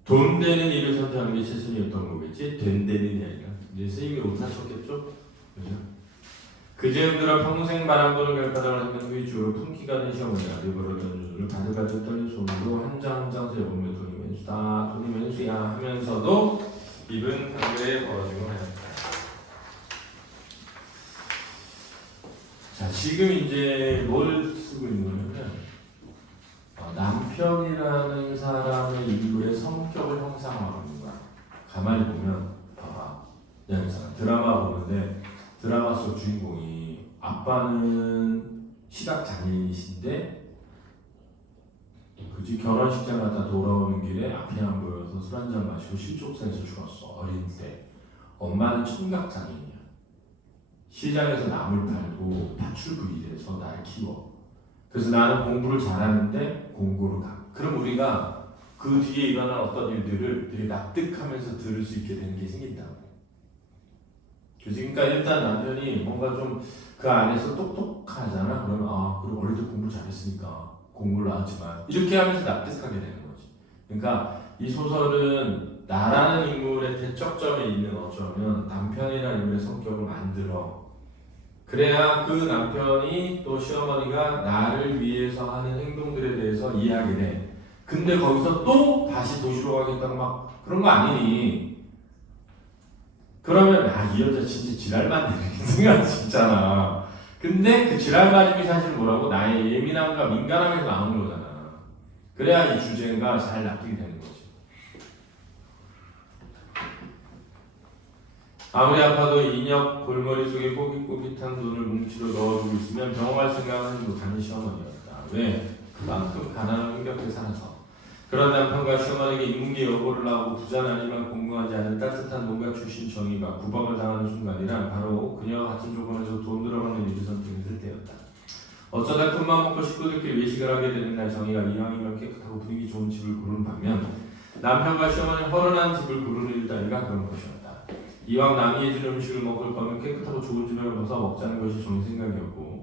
돈 되는 일을 선택하는 게 최선이었던 거겠지. 된 되는 게 아니라. 이제 선생님이 못하셨겠죠? 그죠? 그제음들어 평생 바람보는 결과를 하면 후에 주로 품기가 된 시어머니가 내버려던 눈을 가득가득 떨린 손으로 한 장 한 장 세보며 돈이 왼수다 돈이 왼수야 하면서도 입은 한글에 벌어지고 하였다. 자, 지금 이제 뭘 쓰고 있는 거냐면 남편이라는 사람의 인물의 성격을 형상화하는 거야. 가만히 보면 봐봐. 드라마 보는데 드라마 속 주인공이 아빠는 시각 장애인이신데 그지 결혼식장 갔다 돌아오는 길에 앞이 안 보여서 술 한잔 마시고 실족사에서 죽었어. 어린 때. 엄마는 청각 장애인이야. 시장에서 나물 팔고 파출부 일해서 나를 키워. 그래서 나는 공부를 잘하는데 공부를 가. 그럼 우리가 그 뒤에 일어난 어떤 일들을 되게 납득하면서 들을 수 있게 되는 게 생긴다고. 그러니까 일단 남편이 뭔가 좀 그 안에서 똑똑하잖아. 그러면 그리고 어릴 때 공부 잘했으니까 공부를 나왔지만 이렇게 하면서 납득하게 되는 거지. 그러니까 이 소설은 나라는 인물의 대척점에 있는 어쩌면 남편이라는 인물의 성격을 만들어. 그래야 그 남편이 또 시어머니가 나를 위해서 하는 행동들에 대해서 이해하게 돼. 근데 거기서 또 다시 도시로 가겠다고 막 그런 거 아니니? 그러면 이 여자 진짜 지랄만 내는 생각이 있잖아. 근데 그 지랄가짐이 사실 뭐라고? 나의 예민함과 민감함에서 나오는 거잖아. 그래야 이 주제가 잘 납득이 되는 거지. 아무리 아파도 인역 골머리 속에 꼬깃꼬깃한 돈을 뭉치러 넣어두고 있으면 병원갈 생각은 못하는 시어머니였다. 왜? 그만큼 가난한 흥겹게 살아서. 그런 남편과 시어머니에게 인문계 여고를 나오고 부자는 아니지만 공부하지 않은 따뜻한 농가 출신 정의가 구박을 당하는 순간이란 바로 그녀와 같은 조건에서 돈 들어가는 일을 선택했을 때였다. 어쩌다 큰맘 먹고 식구들끼리 외식을 하게 되는 날 정의가 이왕이면 깨끗하고 분위기 좋은 집을 고르는 반면 남편과 시어머니 허름한 집을 고르는 일 따위가 그런 것이었다. 이왕 남이 해준 음식을 먹을 거면 깨끗하고 좋은 집에 가서 먹자는 것이 정의 생각이었고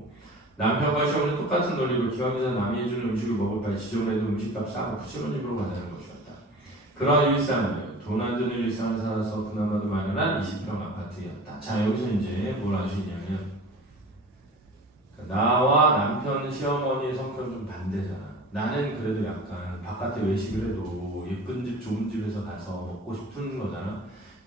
남편과 시어머니는 똑같은 논리로 기왕에서 남이 해주는 음식을 먹을 바에 지저분해도 음식값 싸고 푸짐한 집으로 가자는 것이었다. 그런 일상을 돈 안 드는 일상을 살아서 그나마도 마련한 20평 아파트였다. 자, 여기서 이제 뭘 알 수 있냐면 나와 남편 시어머니의 성격은 좀 반대잖아. 나는 그래도 약간 바깥에 외식을 해도 예쁜 집 좋은 집에서 가서 먹고 싶은 거잖아.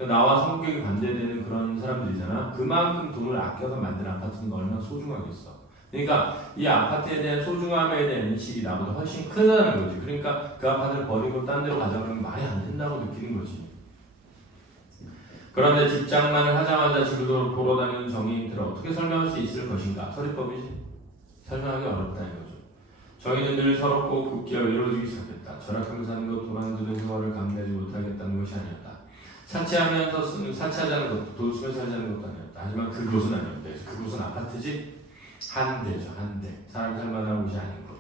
나와 성격이 반대되는 그런 사람들이잖아. 그만큼 돈을 아껴서 만든 아파트는 얼마나 소중하겠어. 그러니까 이 아파트에 대한 소중함에 대한 인식이 나보다 훨씬 크다는 거지. 그러니까 그 아파트를 버리고 딴 데로 가자면 말이 안 된다고 느끼는 거지. 그런데 집장만을 하자마자 집을 돌아다니는 정의인들을 어떻게 설명할 수 있을 것인가? 서리법이지. 설명하기 어렵다는 거죠. 정의는 늘 서럽고 굳게 외로워지기 시작했다. 절약하며 사는 것, 돈 안 드는 생활을 감내하지 못하겠다는 것이 아니었다. 사치하자는 것도 돈 쓰며 살자는 것도 아니었다. 하지만 그곳은 아니었다. 그래서 그곳은 아파트지? 한대죠, 한대. 사람이 살만한 곳이 아닌 것.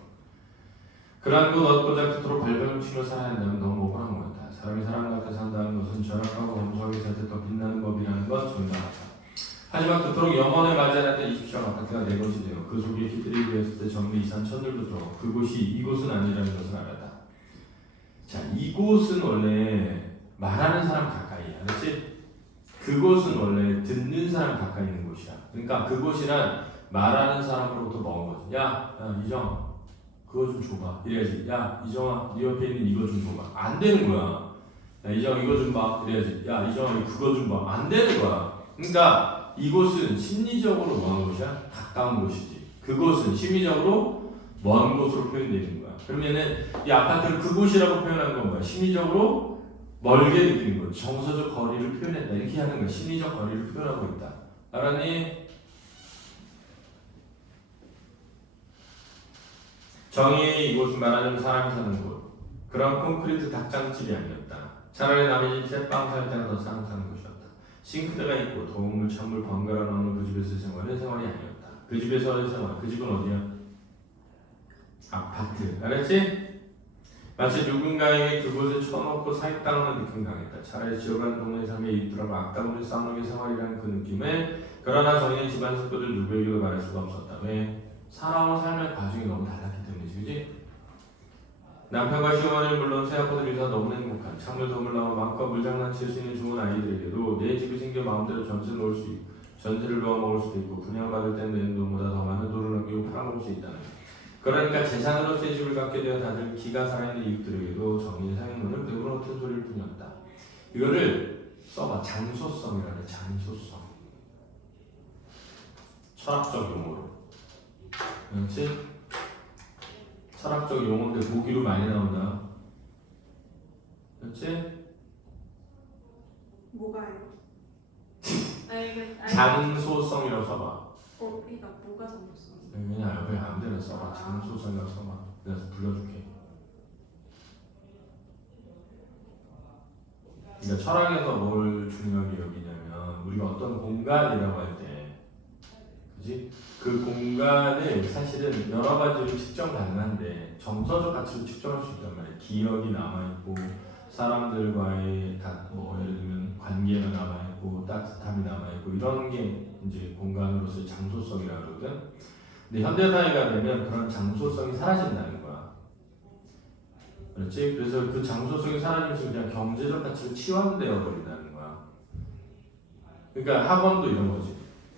그러한 곳 얻고자 그토록 발버둥 치며 살아야 한다면 너무 억울한 거였다. 사람이 사람 같아 산다는 것은 절약하고 검소하게 살 때 더 빛나는 법이라는 건 정당하다. 하지만 그토록 영원을 맞이하는데 20평 아파트가 내 것이 되어 그 속에 기들이 되었을 때 정리 이산 천들도 들어 그곳이 이곳은 아니라는 것을 알았다. 자, 이곳은 원래 말하는 사람 가까이야. 그렇지? 그곳은 원래 듣는 사람 가까이 있는 곳이야. 그러니까 그곳이란 말하는 사람으로부터 먼 거지. 야, 이정, 그거 좀 줘봐. 이래야지. 야, 이정아, 네 옆에 있는 이거 좀 줘봐. 안 되는 거야. 야, 이정, 이거 좀 봐. 그래야지. 야, 이정아, 그거 좀 봐. 안 되는 거야. 그러니까 이곳은 심리적으로 먼 곳이야. 가까운 곳이지. 그곳은 심리적으로 먼 곳으로 표현되는 거야. 그러면은 이 아파트를 그곳이라고 표현한 건 뭐야? 심리적으로 멀게 느끼는 거야. 정서적 거리를 표현했다. 이렇게 하는 거야. 심리적 거리를 표현하고 있다. 알았니? 정의의 이곳은 말하자면 사람이 사는 곳. 그런 콘크리트 닭장집이 아니었다. 차라리 남의 집 새빵 살 때가 더 상상한 것이었다. 싱크대가 있고 도움물, 찬물 번갈아 나오는 그 집에서 생활이 아니었다. 그 집에서의 생활, 그 집은 어디야? 아파트. 알았지? 마치 누군가에게 그곳에 쳐놓고 사익당하는 느낌 강했다. 차라리 지어간 동네 삶에 있더라도 악당으로 싸우는 게 생활이라는 그 느낌을 그러나 저희는 집안 식구들 누구에게도 말할 수가 없었다. 왜? 살아온 삶의 과정이 너무 달랐기 때문이지, 그지? 남편과 시어머니는 물론 새아빠들 위해서 너무 행복한 창문 선물 나와 마음껏 물장난칠 수 있는 좋은 아이들에게도 내 집이 생겨 마음대로 전세 놓을 수 있고 전세를 넣어 먹을 수도 있고 분양받을 때 내는 돈보다 더 많은 돈을 남기고 팔아먹을 수 있다는 것. 그러니까 재산으로서의 집을 갖게 되어 다들 기가 살아있는 이웃들에게도 정의의 사용문을 배부르는 소리를 뿐이었다. 이거를 써봐. 장소성이라는 장소성. 철학적 용어로. 그렇지? 철학적 용어인데 보기로 많이 나온다. 그렇지? 뭐가요? 아니 장소성이라고 써봐. 그러니까 뭐가 잘못했어? 그냥 옆에 아무데나 써봐. 장소성이라고 써봐. 내가 불러줄게. 그러니까 철학에서 뭘 중요하게 여기냐면 우리가 어떤 공간이라고 할 때, 그지? 그 공간을 사실은 여러 가지로 측정 가능한데 정서적 가치로 측정할 수 있단 말이야. 기억이 남아있고 사람들과의 뭐 예를 들면 관계가 남아있고 따뜻함이 남아있고 이런 게 이제 공간으로서의 장소성이라고 그러거든. 근데 현대사회가 되면 그런 장소성이 사라진다는 거야. 그렇지? 그래서 그 장소성이 사라지면서 그냥 경제적 가치로 치환되어 버린다는 거야. 그러니까 학원도 이런 거지.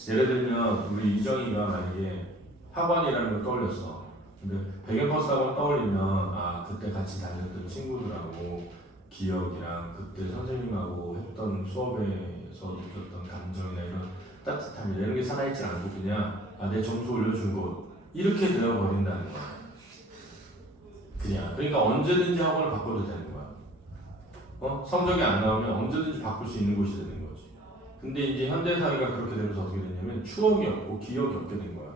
예를 들면 우리 이정이가 만약에 학원이라는 걸 떠올렸어. 근데 백앤퍼스 학원 떠올리면 아 그때 같이 다녔던 친구들하고 기억이랑 그때 선생님하고 했던 수업에서 느꼈던 감정이나 이런 따뜻함이나 이런 게 살아있지 않고 그냥 아, 내 점수 올려준 곳 이렇게 되어버린다는 거야. 그냥 그러니까 언제든지 학원을 바꿔도 되는 거야. 성적이 안 나오면 언제든지 바꿀 수 있는 곳이 되는 거지. 근데 이제 현대사회가 그렇게 되면서 어떻게 되냐면 추억이 없고 기억이 없게 된 거야.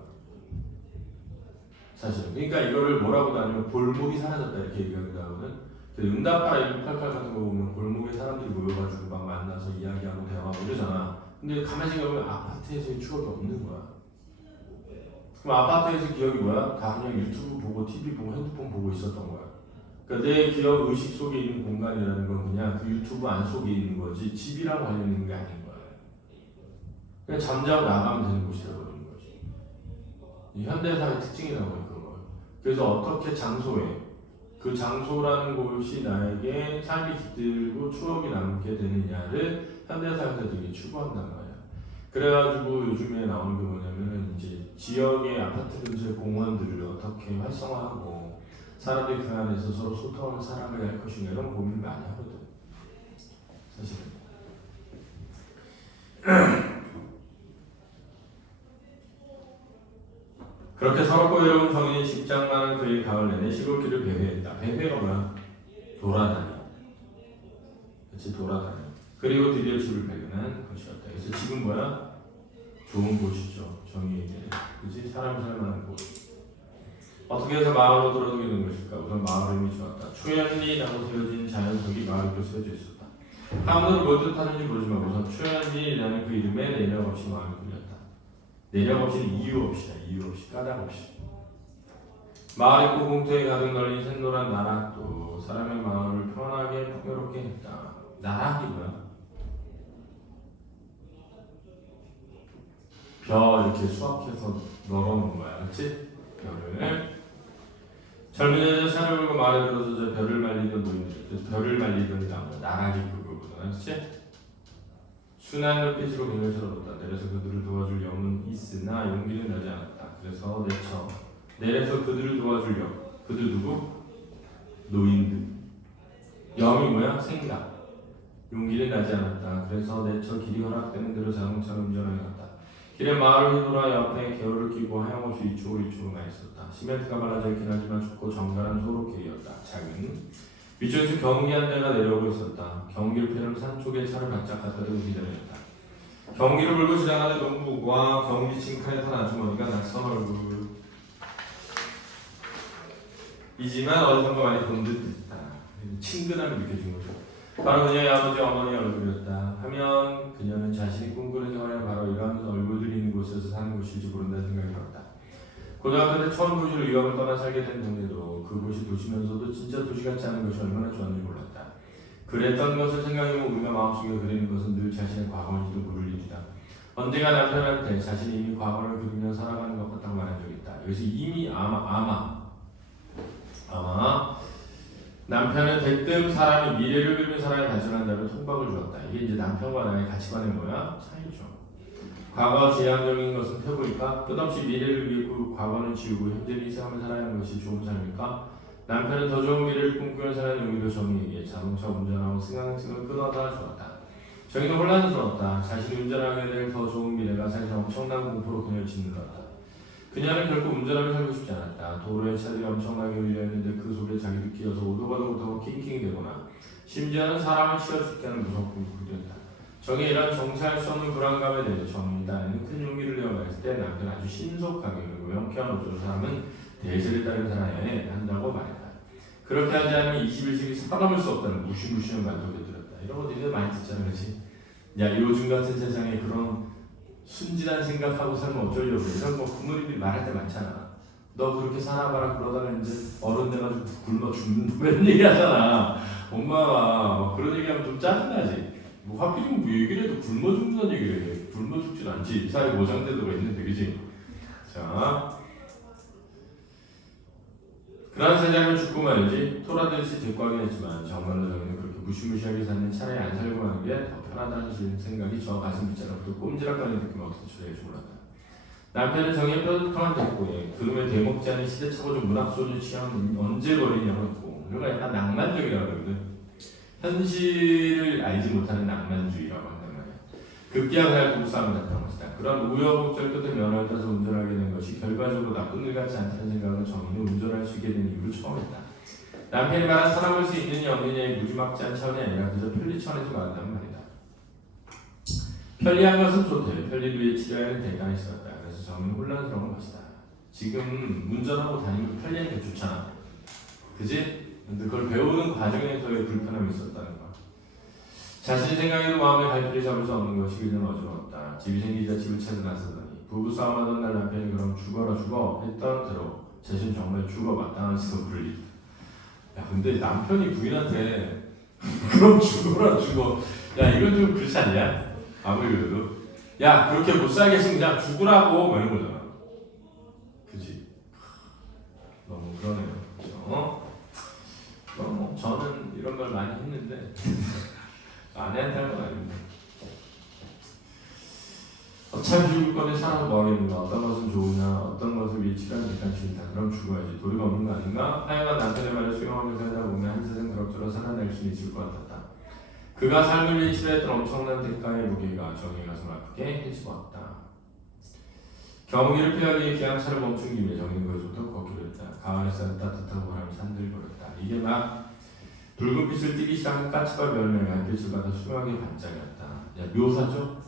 사실. 그러니까 이거를 뭐라고 하냐면 골목이 사라졌다 이렇게 얘기하기도 하거든. 응답하라 1988 같은 거 보면 골목에 사람들이 모여가지고 막 만나서 이야기하고 대화하고 이러잖아. 근데 가만히 생각해보면 아파트에서의 추억이 없는 거야. 그럼 아파트에서 기억이 뭐야? 다 그냥 유튜브 보고 TV 보고 핸드폰 보고 있었던 거야. 그러니까 내 기억 의식 속에 있는 공간이라는 건 그냥 그 유튜브 안 속에 있는 거지 집이랑 관련 있는 게 아닌 거야. 그냥 잠자고 나가면 되는 곳이 되어버리는 거지. 이 현대사의 특징이라고 해 그런 거예요. 그래서 어떻게 장소에 그 장소라는 곳이 나에게 삶이 깃들고 추억이 남게 되느냐를 현대사에서 되게 추구한단 말이야. 그래가지고 요즘에 나오는 게 뭐냐면은 이제 지역의 아파트 근처의 공원들을 어떻게 활성화하고 사람들이 그 안에서 서로 소통하며 살아가야 할 것인가 이런 고민을 많이 하거든. 사실은. 그렇게 서럽고 외로운 정인이 직장 많은 그의 가을 내내 시골길을 배회했다. 배회가 뭐야? 돌아다니. 그렇지 돌아다니. 그리고 드디어 집을 발견한 것이었다. 그래서 집은 뭐야? 좋은 곳이죠. 정의에게. 그렇지? 사람이 살만한 곳. 어떻게 해서 마을로 들어서게 된 것일까? 우선 마을 이름이 좋았다. 초연리라고 세워진 자연석이 마을로 세워져 있었다. 아무도 뭘 뜻하는지 모르지만 우선 초연리라는 그 이름에 내력 없이 마음이 끌렸다. 내력 없이는 이유 없이다. 이유 없이 까닭 없이. 마을 입구 공터에 가득 널린 샛노란 나락도 사람의 마음을 편하게 풍요롭게 했다. 나락이 뭐야? 벼 이렇게 수확해서 널어놓은 거야. 그렇지? 벼를 젊은 여자 차를 몰고 마을에 들어서 저 벼를 말리던 노인들. 그래서 벼를 말리던 나락이 그거구나. 그렇지? 순한 눈빛으로 그녀를 쳐다봤다. 내려서 그들을 도와줄 영은 있으나 용기는 나지 않았다. 그래서 내려서 그들을 도와줄 영. 그들 누구? 노인들. 영이 뭐야? 생각. 용기는 나지 않았다. 그래서 내처 길이 허락되는 대로 자동차로 운전하여 갔다. 길에 마을을 휘돌아 옆에 개울을 끼고 하염없이 이쪽으로 가 있었다. 시멘트가 발라져 있긴 하지만 좁고 정갈한 소로길이었다. 작은 위쪽에서 경기 한 대가 내려오고 있었다. 경기를 패는 산 쪽에 차를 바짝 갖다 대고 기다렸다. 경기를 불고 지나가는 농부와 경기 칭칸에 탄 아주머니가 낯선 얼굴 이지만 어디선가 많이 본 듯했다. 친근함이 느껴진 거죠. 바로 그녀의 아버지 어머니의 얼굴이었다 하면 그녀는 자신이 꿈꾸는 생활이 바로 이러한 얼굴들이 있는 곳에서 사는 곳일지 모른다는 생각이 들었다. 고등학교 때 처음 도시로 유학을 떠나 살게 된 동네도 그곳이 도시면서도 진짜 도시 같지 않은 것이 얼마나 좋았는지 몰랐다. 그랬던 것을 생각해보면 우리가 마음속에 그리는 것은 늘 자신의 과거인지도 모를 일이다. 언젠가 남편한테 자신이 이미 과거를 그리며 살아가는 것 같다고 말한 적이 있다. 여기서 이미 아마 남편은 대뜸 사람이 미래를 그리며 사랑을 발전한다면 통박을 주었다. 이게 이제 남편과 나의 가치관의 뭐야? 차이죠. 과거 지향적인 것은 펴보니까 끝없이 미래를 위해 그 과거는 지우고 현재를 희생하며 살아가는 것이 좋은 삶일까? 남편은 더 좋은 미래를 꿈꾸며 사는 의미로 정의에게 자동차 운전하고 승강증을 끊어다 주었다. 정의는 혼란스러웠다. 자신이 운전하게 될 더 좋은 미래가 사실 엄청난 공포로 그녀를 짓눌렀다. 그녀는 결코 운전하며 살고 싶지 않았다. 도로에 차들이 엄청나게 밀려있는데 그 속에 자기도 끼어서 오도 가도 못하고 낑낑대거나 심지어는 사람을 치어 죽게 하는 무서운 꿈꾸었다. 정의 이런 정체할 수 없는 불안감에 대해 정의 딴에는 큰 용기를 내어 말했을 때 남편 아주 신속하게 그리고 명쾌한 어조로 사람은 대세를 따르는 살아야 한다고 말했다. 그렇게 하지 않으면 21세기 살아남을 수 없다는 무시무시한 말도 뱉들었다. 이런 거 니들 많이 듣잖아, 그렇지? 야, 요즘 같은 세상에 그런 순진한 생각하고 살면 어쩌려고 이런 거 부모님들이 말할 때 많잖아. 너 그렇게 살아봐라 그러다가 이제 어른 돼가지고 굶어 죽는다 이런 얘기 하잖아. 엄마가 막 그런 얘기하면 좀 짜증나지. 뭐 하필이면 뭐 얘기를 해도 굶어 죽는다는 얘기를 해. 굶어 죽진 않지. 사회 보장제도가 있는데, 그지? 자, 그러한 세상을 죽고 말지 토라듯이 대꾸하긴 했지만 정말로 저희는 그렇게 무시무시하게 사는 차라리 안 살고 가는 게 더 편하다는 생각이 저 가슴 빗자루부터 꼼지락거리는 느낌을 어떻게 처리할지 몰랐다. 남편은 정의 뾰족한 대꾸에 그놈의 대먹지 않은 시대착오적 문학소리 취향은 언제 버리냐고 했고, 그러니까 약간 낭만적이라고 그러거든. 현실을 알지 못하는 낭만주의라고 한단 말이야. 급기야 그날 부부싸움이 나타난 것이다. 그런 우여곡절 끝에 면허를 따서 운전하게 된 것이 결과적으로 나쁜 일 같지 않다는 생각을 정의는 운전할 수 있게 된 이유를 처음 했다. 남편이 말한 살아볼 수 있느냐 없느냐의 무지막지한 차원이 아니라 그저 편리 차원에서 말한다는 말이다. 편리한 것은 좋대. 편리를 위해 치러야 하는 대가가 있었다. 그래서 정의는 혼란스러운 것이다. 지금 운전하고 다니면 편리한 게 좋잖아. 그지? 근데 그걸 배우는 과정에서의 불편함이 있었다는 거. 자신이 생각해도 마음에 갈피를 잡을 수 없는 것이 그냥 어지러웠다. 집이 생기자 집을 찾아 나서더니 부부싸움하던 날 남편이 그럼 죽어라 죽어 했던 대로 자신 정말 죽어 마땅한지도 모르겠다. 야, 근데 남편이 부인한테 그럼 죽어라 죽어, 야 이건 좀 그렇지 않냐? 아무리 그래도 야 그렇게 못 살게 했으면 그냥 죽으라고 뭐 이런 거잖아. 그치? 너무 그러네요. 그렇죠? 뭐 저는 이런 걸 많이 했는데 아내한테 할 건 아닙니다. 어차피 죽을 건데 살아서 뭐 하겠는가? 어떤 것은 좋으냐? 어떤 것을 위해 치료하는 듯한 싫다. 그럼 죽어야지. 도리가 없는 거 아닌가? 하여간 남편의 말을 수용하면서 살다 보면 한 세상 그럭저럭 살아낼 수 있을 것 같았다. 그가 삶을 위해 치료했던 엄청난 대가의 무게가 정의 가슴을 아프게 해집었다. 경기를 피하기 위해 기항차를 멈춘 김에 정의는 거기서부터 걷기로 했다. 가을 햇살은 따뜻하고 바람이 산들거렸다. 이게 막 붉은 빛을 띠기 시작한 까치발 열매가 햇빛을 받아 수명하게 반짝였다. 야, 묘사죠?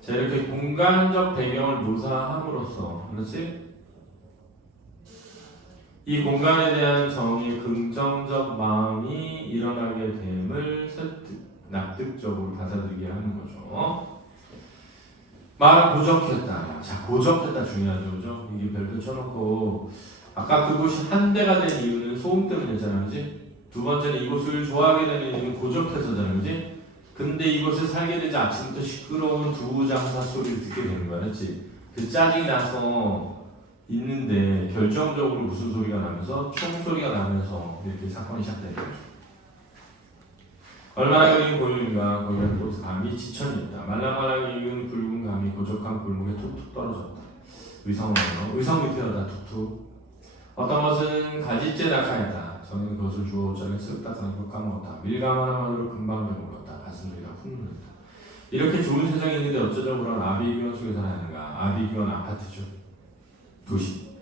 자, 이렇게 공간적 배경을 묘사함으로써, 그렇지? 이 공간에 대한 정의의 긍정적 마음이 일어나게 됨을 납득적으로 받아들이게 하는 거죠. 말은 고적했다. 자, 고적했다 중요하죠, 그죠? 이게 별표 쳐놓고 아까 그곳이 한 대가 된 이유는 소음 때문이었잖아, 그지? 두 번째는 이곳을 좋아하게 되는 이유는 고적해서잖아, 그지? 근데 이곳에 살게 되지 아침부터 시끄러운 두부장사 소리를 듣게 되는 거야, 그렇지? 그 짜증이 나서 있는데 결정적으로 무슨 소리가 나면서 총소리가 나면서 이렇게 사건이 시작되는 거죠. 얼마나 그린 고요인가. 거기가 또 감이 지천이었다. 말랑말랑 익은 붉은 감이 고적한 골목에 툭툭 떨어졌다. 의성 밑에다 툭툭. 어떤 것은 가지째 낙하였다. 저는 그것을 주워오자니 쓱딱 하고 까먹었다. 밀감 하나만으로 금방 배불렀다. 가슴소리가 훅 눌렀다. 이렇게 좋은 세상이 있는데 어쩌자고 그런 아비규환 속에 살아가는가. 아비규환 아파트죠. 도시.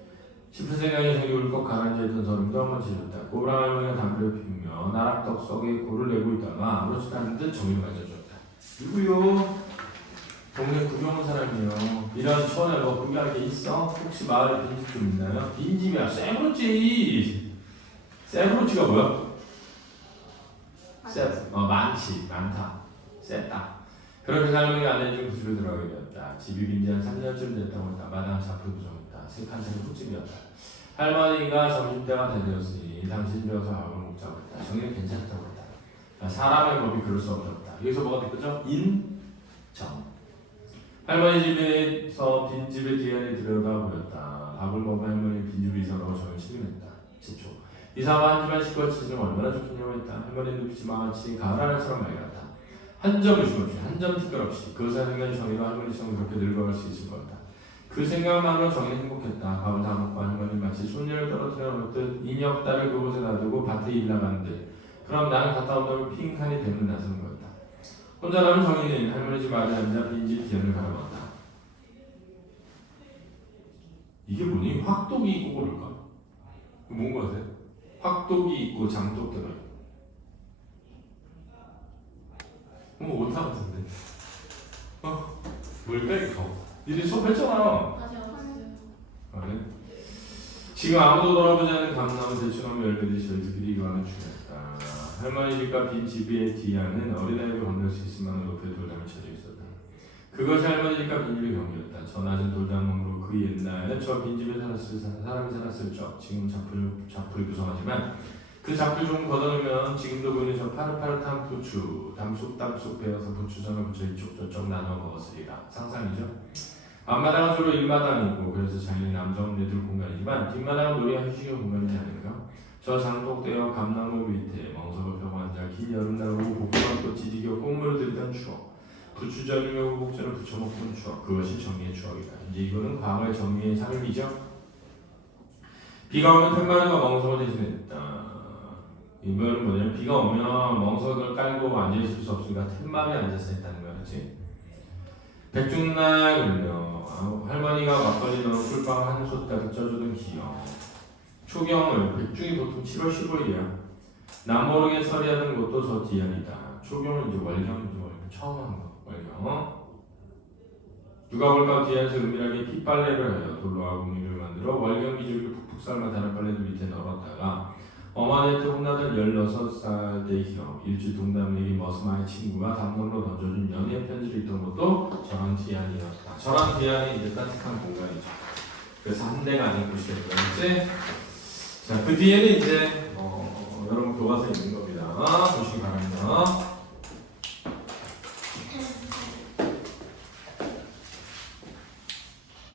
싶은 생각이 생기 울컥 가라앉아있던 서름도 한번 지렸다. 꼬부랑 할머니가 담배를 피우며 나락떡 속에 골을 내고 있다가 아무렇지도 않은 듯 정의를 가져줬다. 누구요? 동네 구경 온 사람이요. 이런 초원에 뭐 구경할 게 있어? 혹시 마을에 빈집 좀 있나요? 빈집이야. 새브로치. 새브로치가 뭐야? 많지. 많다. 셌다. 그렇게 할머니가 안내해준 그 집에 들어가게 되었다. 집이 빈지 한 3년쯤 됐다고 했다. 마당 잡풀 부정했다. 새 칸차는 흙집이었다. 할머니가 점심때가 다 되었으니 당신 집에 와서 밥을 먹자고 했다. 정리는 괜찮다고 했다. 사람의 법이 그럴 수 없었다. 여기서 뭐가 됐죠? 인정. 할머니 집에서 빈집의 뒤안에 들여다보였다. 밥을 먹은 할머니 빈집을 이사하고 정을 책임했다. 제초. 이사와 한 집안 식구가 치즈는 얼마나 좋겠냐고 했다. 할머니 눈빛이 마치 가을 하늘처럼 맑았다. 한 점을 주었지. 한 점 티끌 없이. 그것을 생각한 정의가 할머니처럼 그렇게 늙어갈 수 있을 거였다. 그 생각만으로 정이 행복했다. 밥을 다 먹고 할머니 마치 손녀를 떨어뜨려 놓듯 인혁딸을 그곳에 놔두고 밭에 일 나가는 듯. 그럼 나는 갔다 온다고 핑하니 대문 나서는 거였다. 혼자 남은 정의는 할머니 집 아래 앉아 빈집 뒤안을 바라봤다. 이게 뭐니? 확독이 있고 그럴까? 뭔 거 같아? 확독이 있고 장독 들어있고. 뭐 오타 같은데. 뭘까 이거? 니네 수업했잖아. 다시 하세요. 그래? 지금 아무도 돌아보지 않는 감나무 대추나무 열매들이 저희들끼리 이거하는 중이었다. 할머니 집과 빈 집의 뒤안은 어린아이를 건널 수 있을 만한 높이의 돌담이 쳐져 있었다. 그것이 할머니 집과 빈 집의 경계였다. 저 낮은 돌담으로 그 옛날에 저 빈집에 사람이 살았을 적. 지금 잡풀이 구성하지만 그 잡풀 좀 걷어내면 지금도 보이는 저 파릇파릇한 부추 담쑥담쑥 베어서 부추전을 붙여 이쪽 저쪽 나눠 먹었으리라. 상상이죠? 앞마당은 주로 일마당이고 그래서 자기는 남성네들 공간이지만 뒷마당은 놀이와 휴식의 공간이지 않을까? 저 장독대와 감나무 밑에 멍석을 펴고 앉아 긴 여름날 오후 볶음밥도 지지겨 꽃물을 들이던 추억. 부추전이며 후복전을 부쳐 먹던 추억. 그것이 정의의 추억이다. 이제 이거는 과거의 정의의 삶이죠. 비가 오면 팻마루가 멍석을 대신했다. 이거는 뭐냐면 비가 오면 멍석을 깔고 앉아있을 수 없으니까 팻마루에 앉아서 했다는 거야. 그렇지? 백중날 그러면 할머니가 막걸리 넣은 꿀빵 한 솥가득 쪄주던 기억. 초경을 백중이 보통 7월 15일이야. 남모르게 처리하는 것도 저 뒤안이다. 초경은 이제 월경이죠. 처음 한 거. 월경. 누가 볼까 뒤안에서 은밀하게 핏빨래를 하여 돌로와 공이를 만들어 월경 기저귀를 푹푹 삶아 다른빨래들 밑에 널었다가 어머니한테 혼나던 16살 때 기억. 일주 동남내기 머스마의 친구가 담론으로 던져준 연애 편지를 읽던 것도 저런 뒤안이었다. 저런 뒤안이 이제 따뜻한 공간이죠. 그래서 한 대가 아닌 곳이 됐죠. 이제 자, 그 뒤에는 이제 여러분 교과서에 있는 거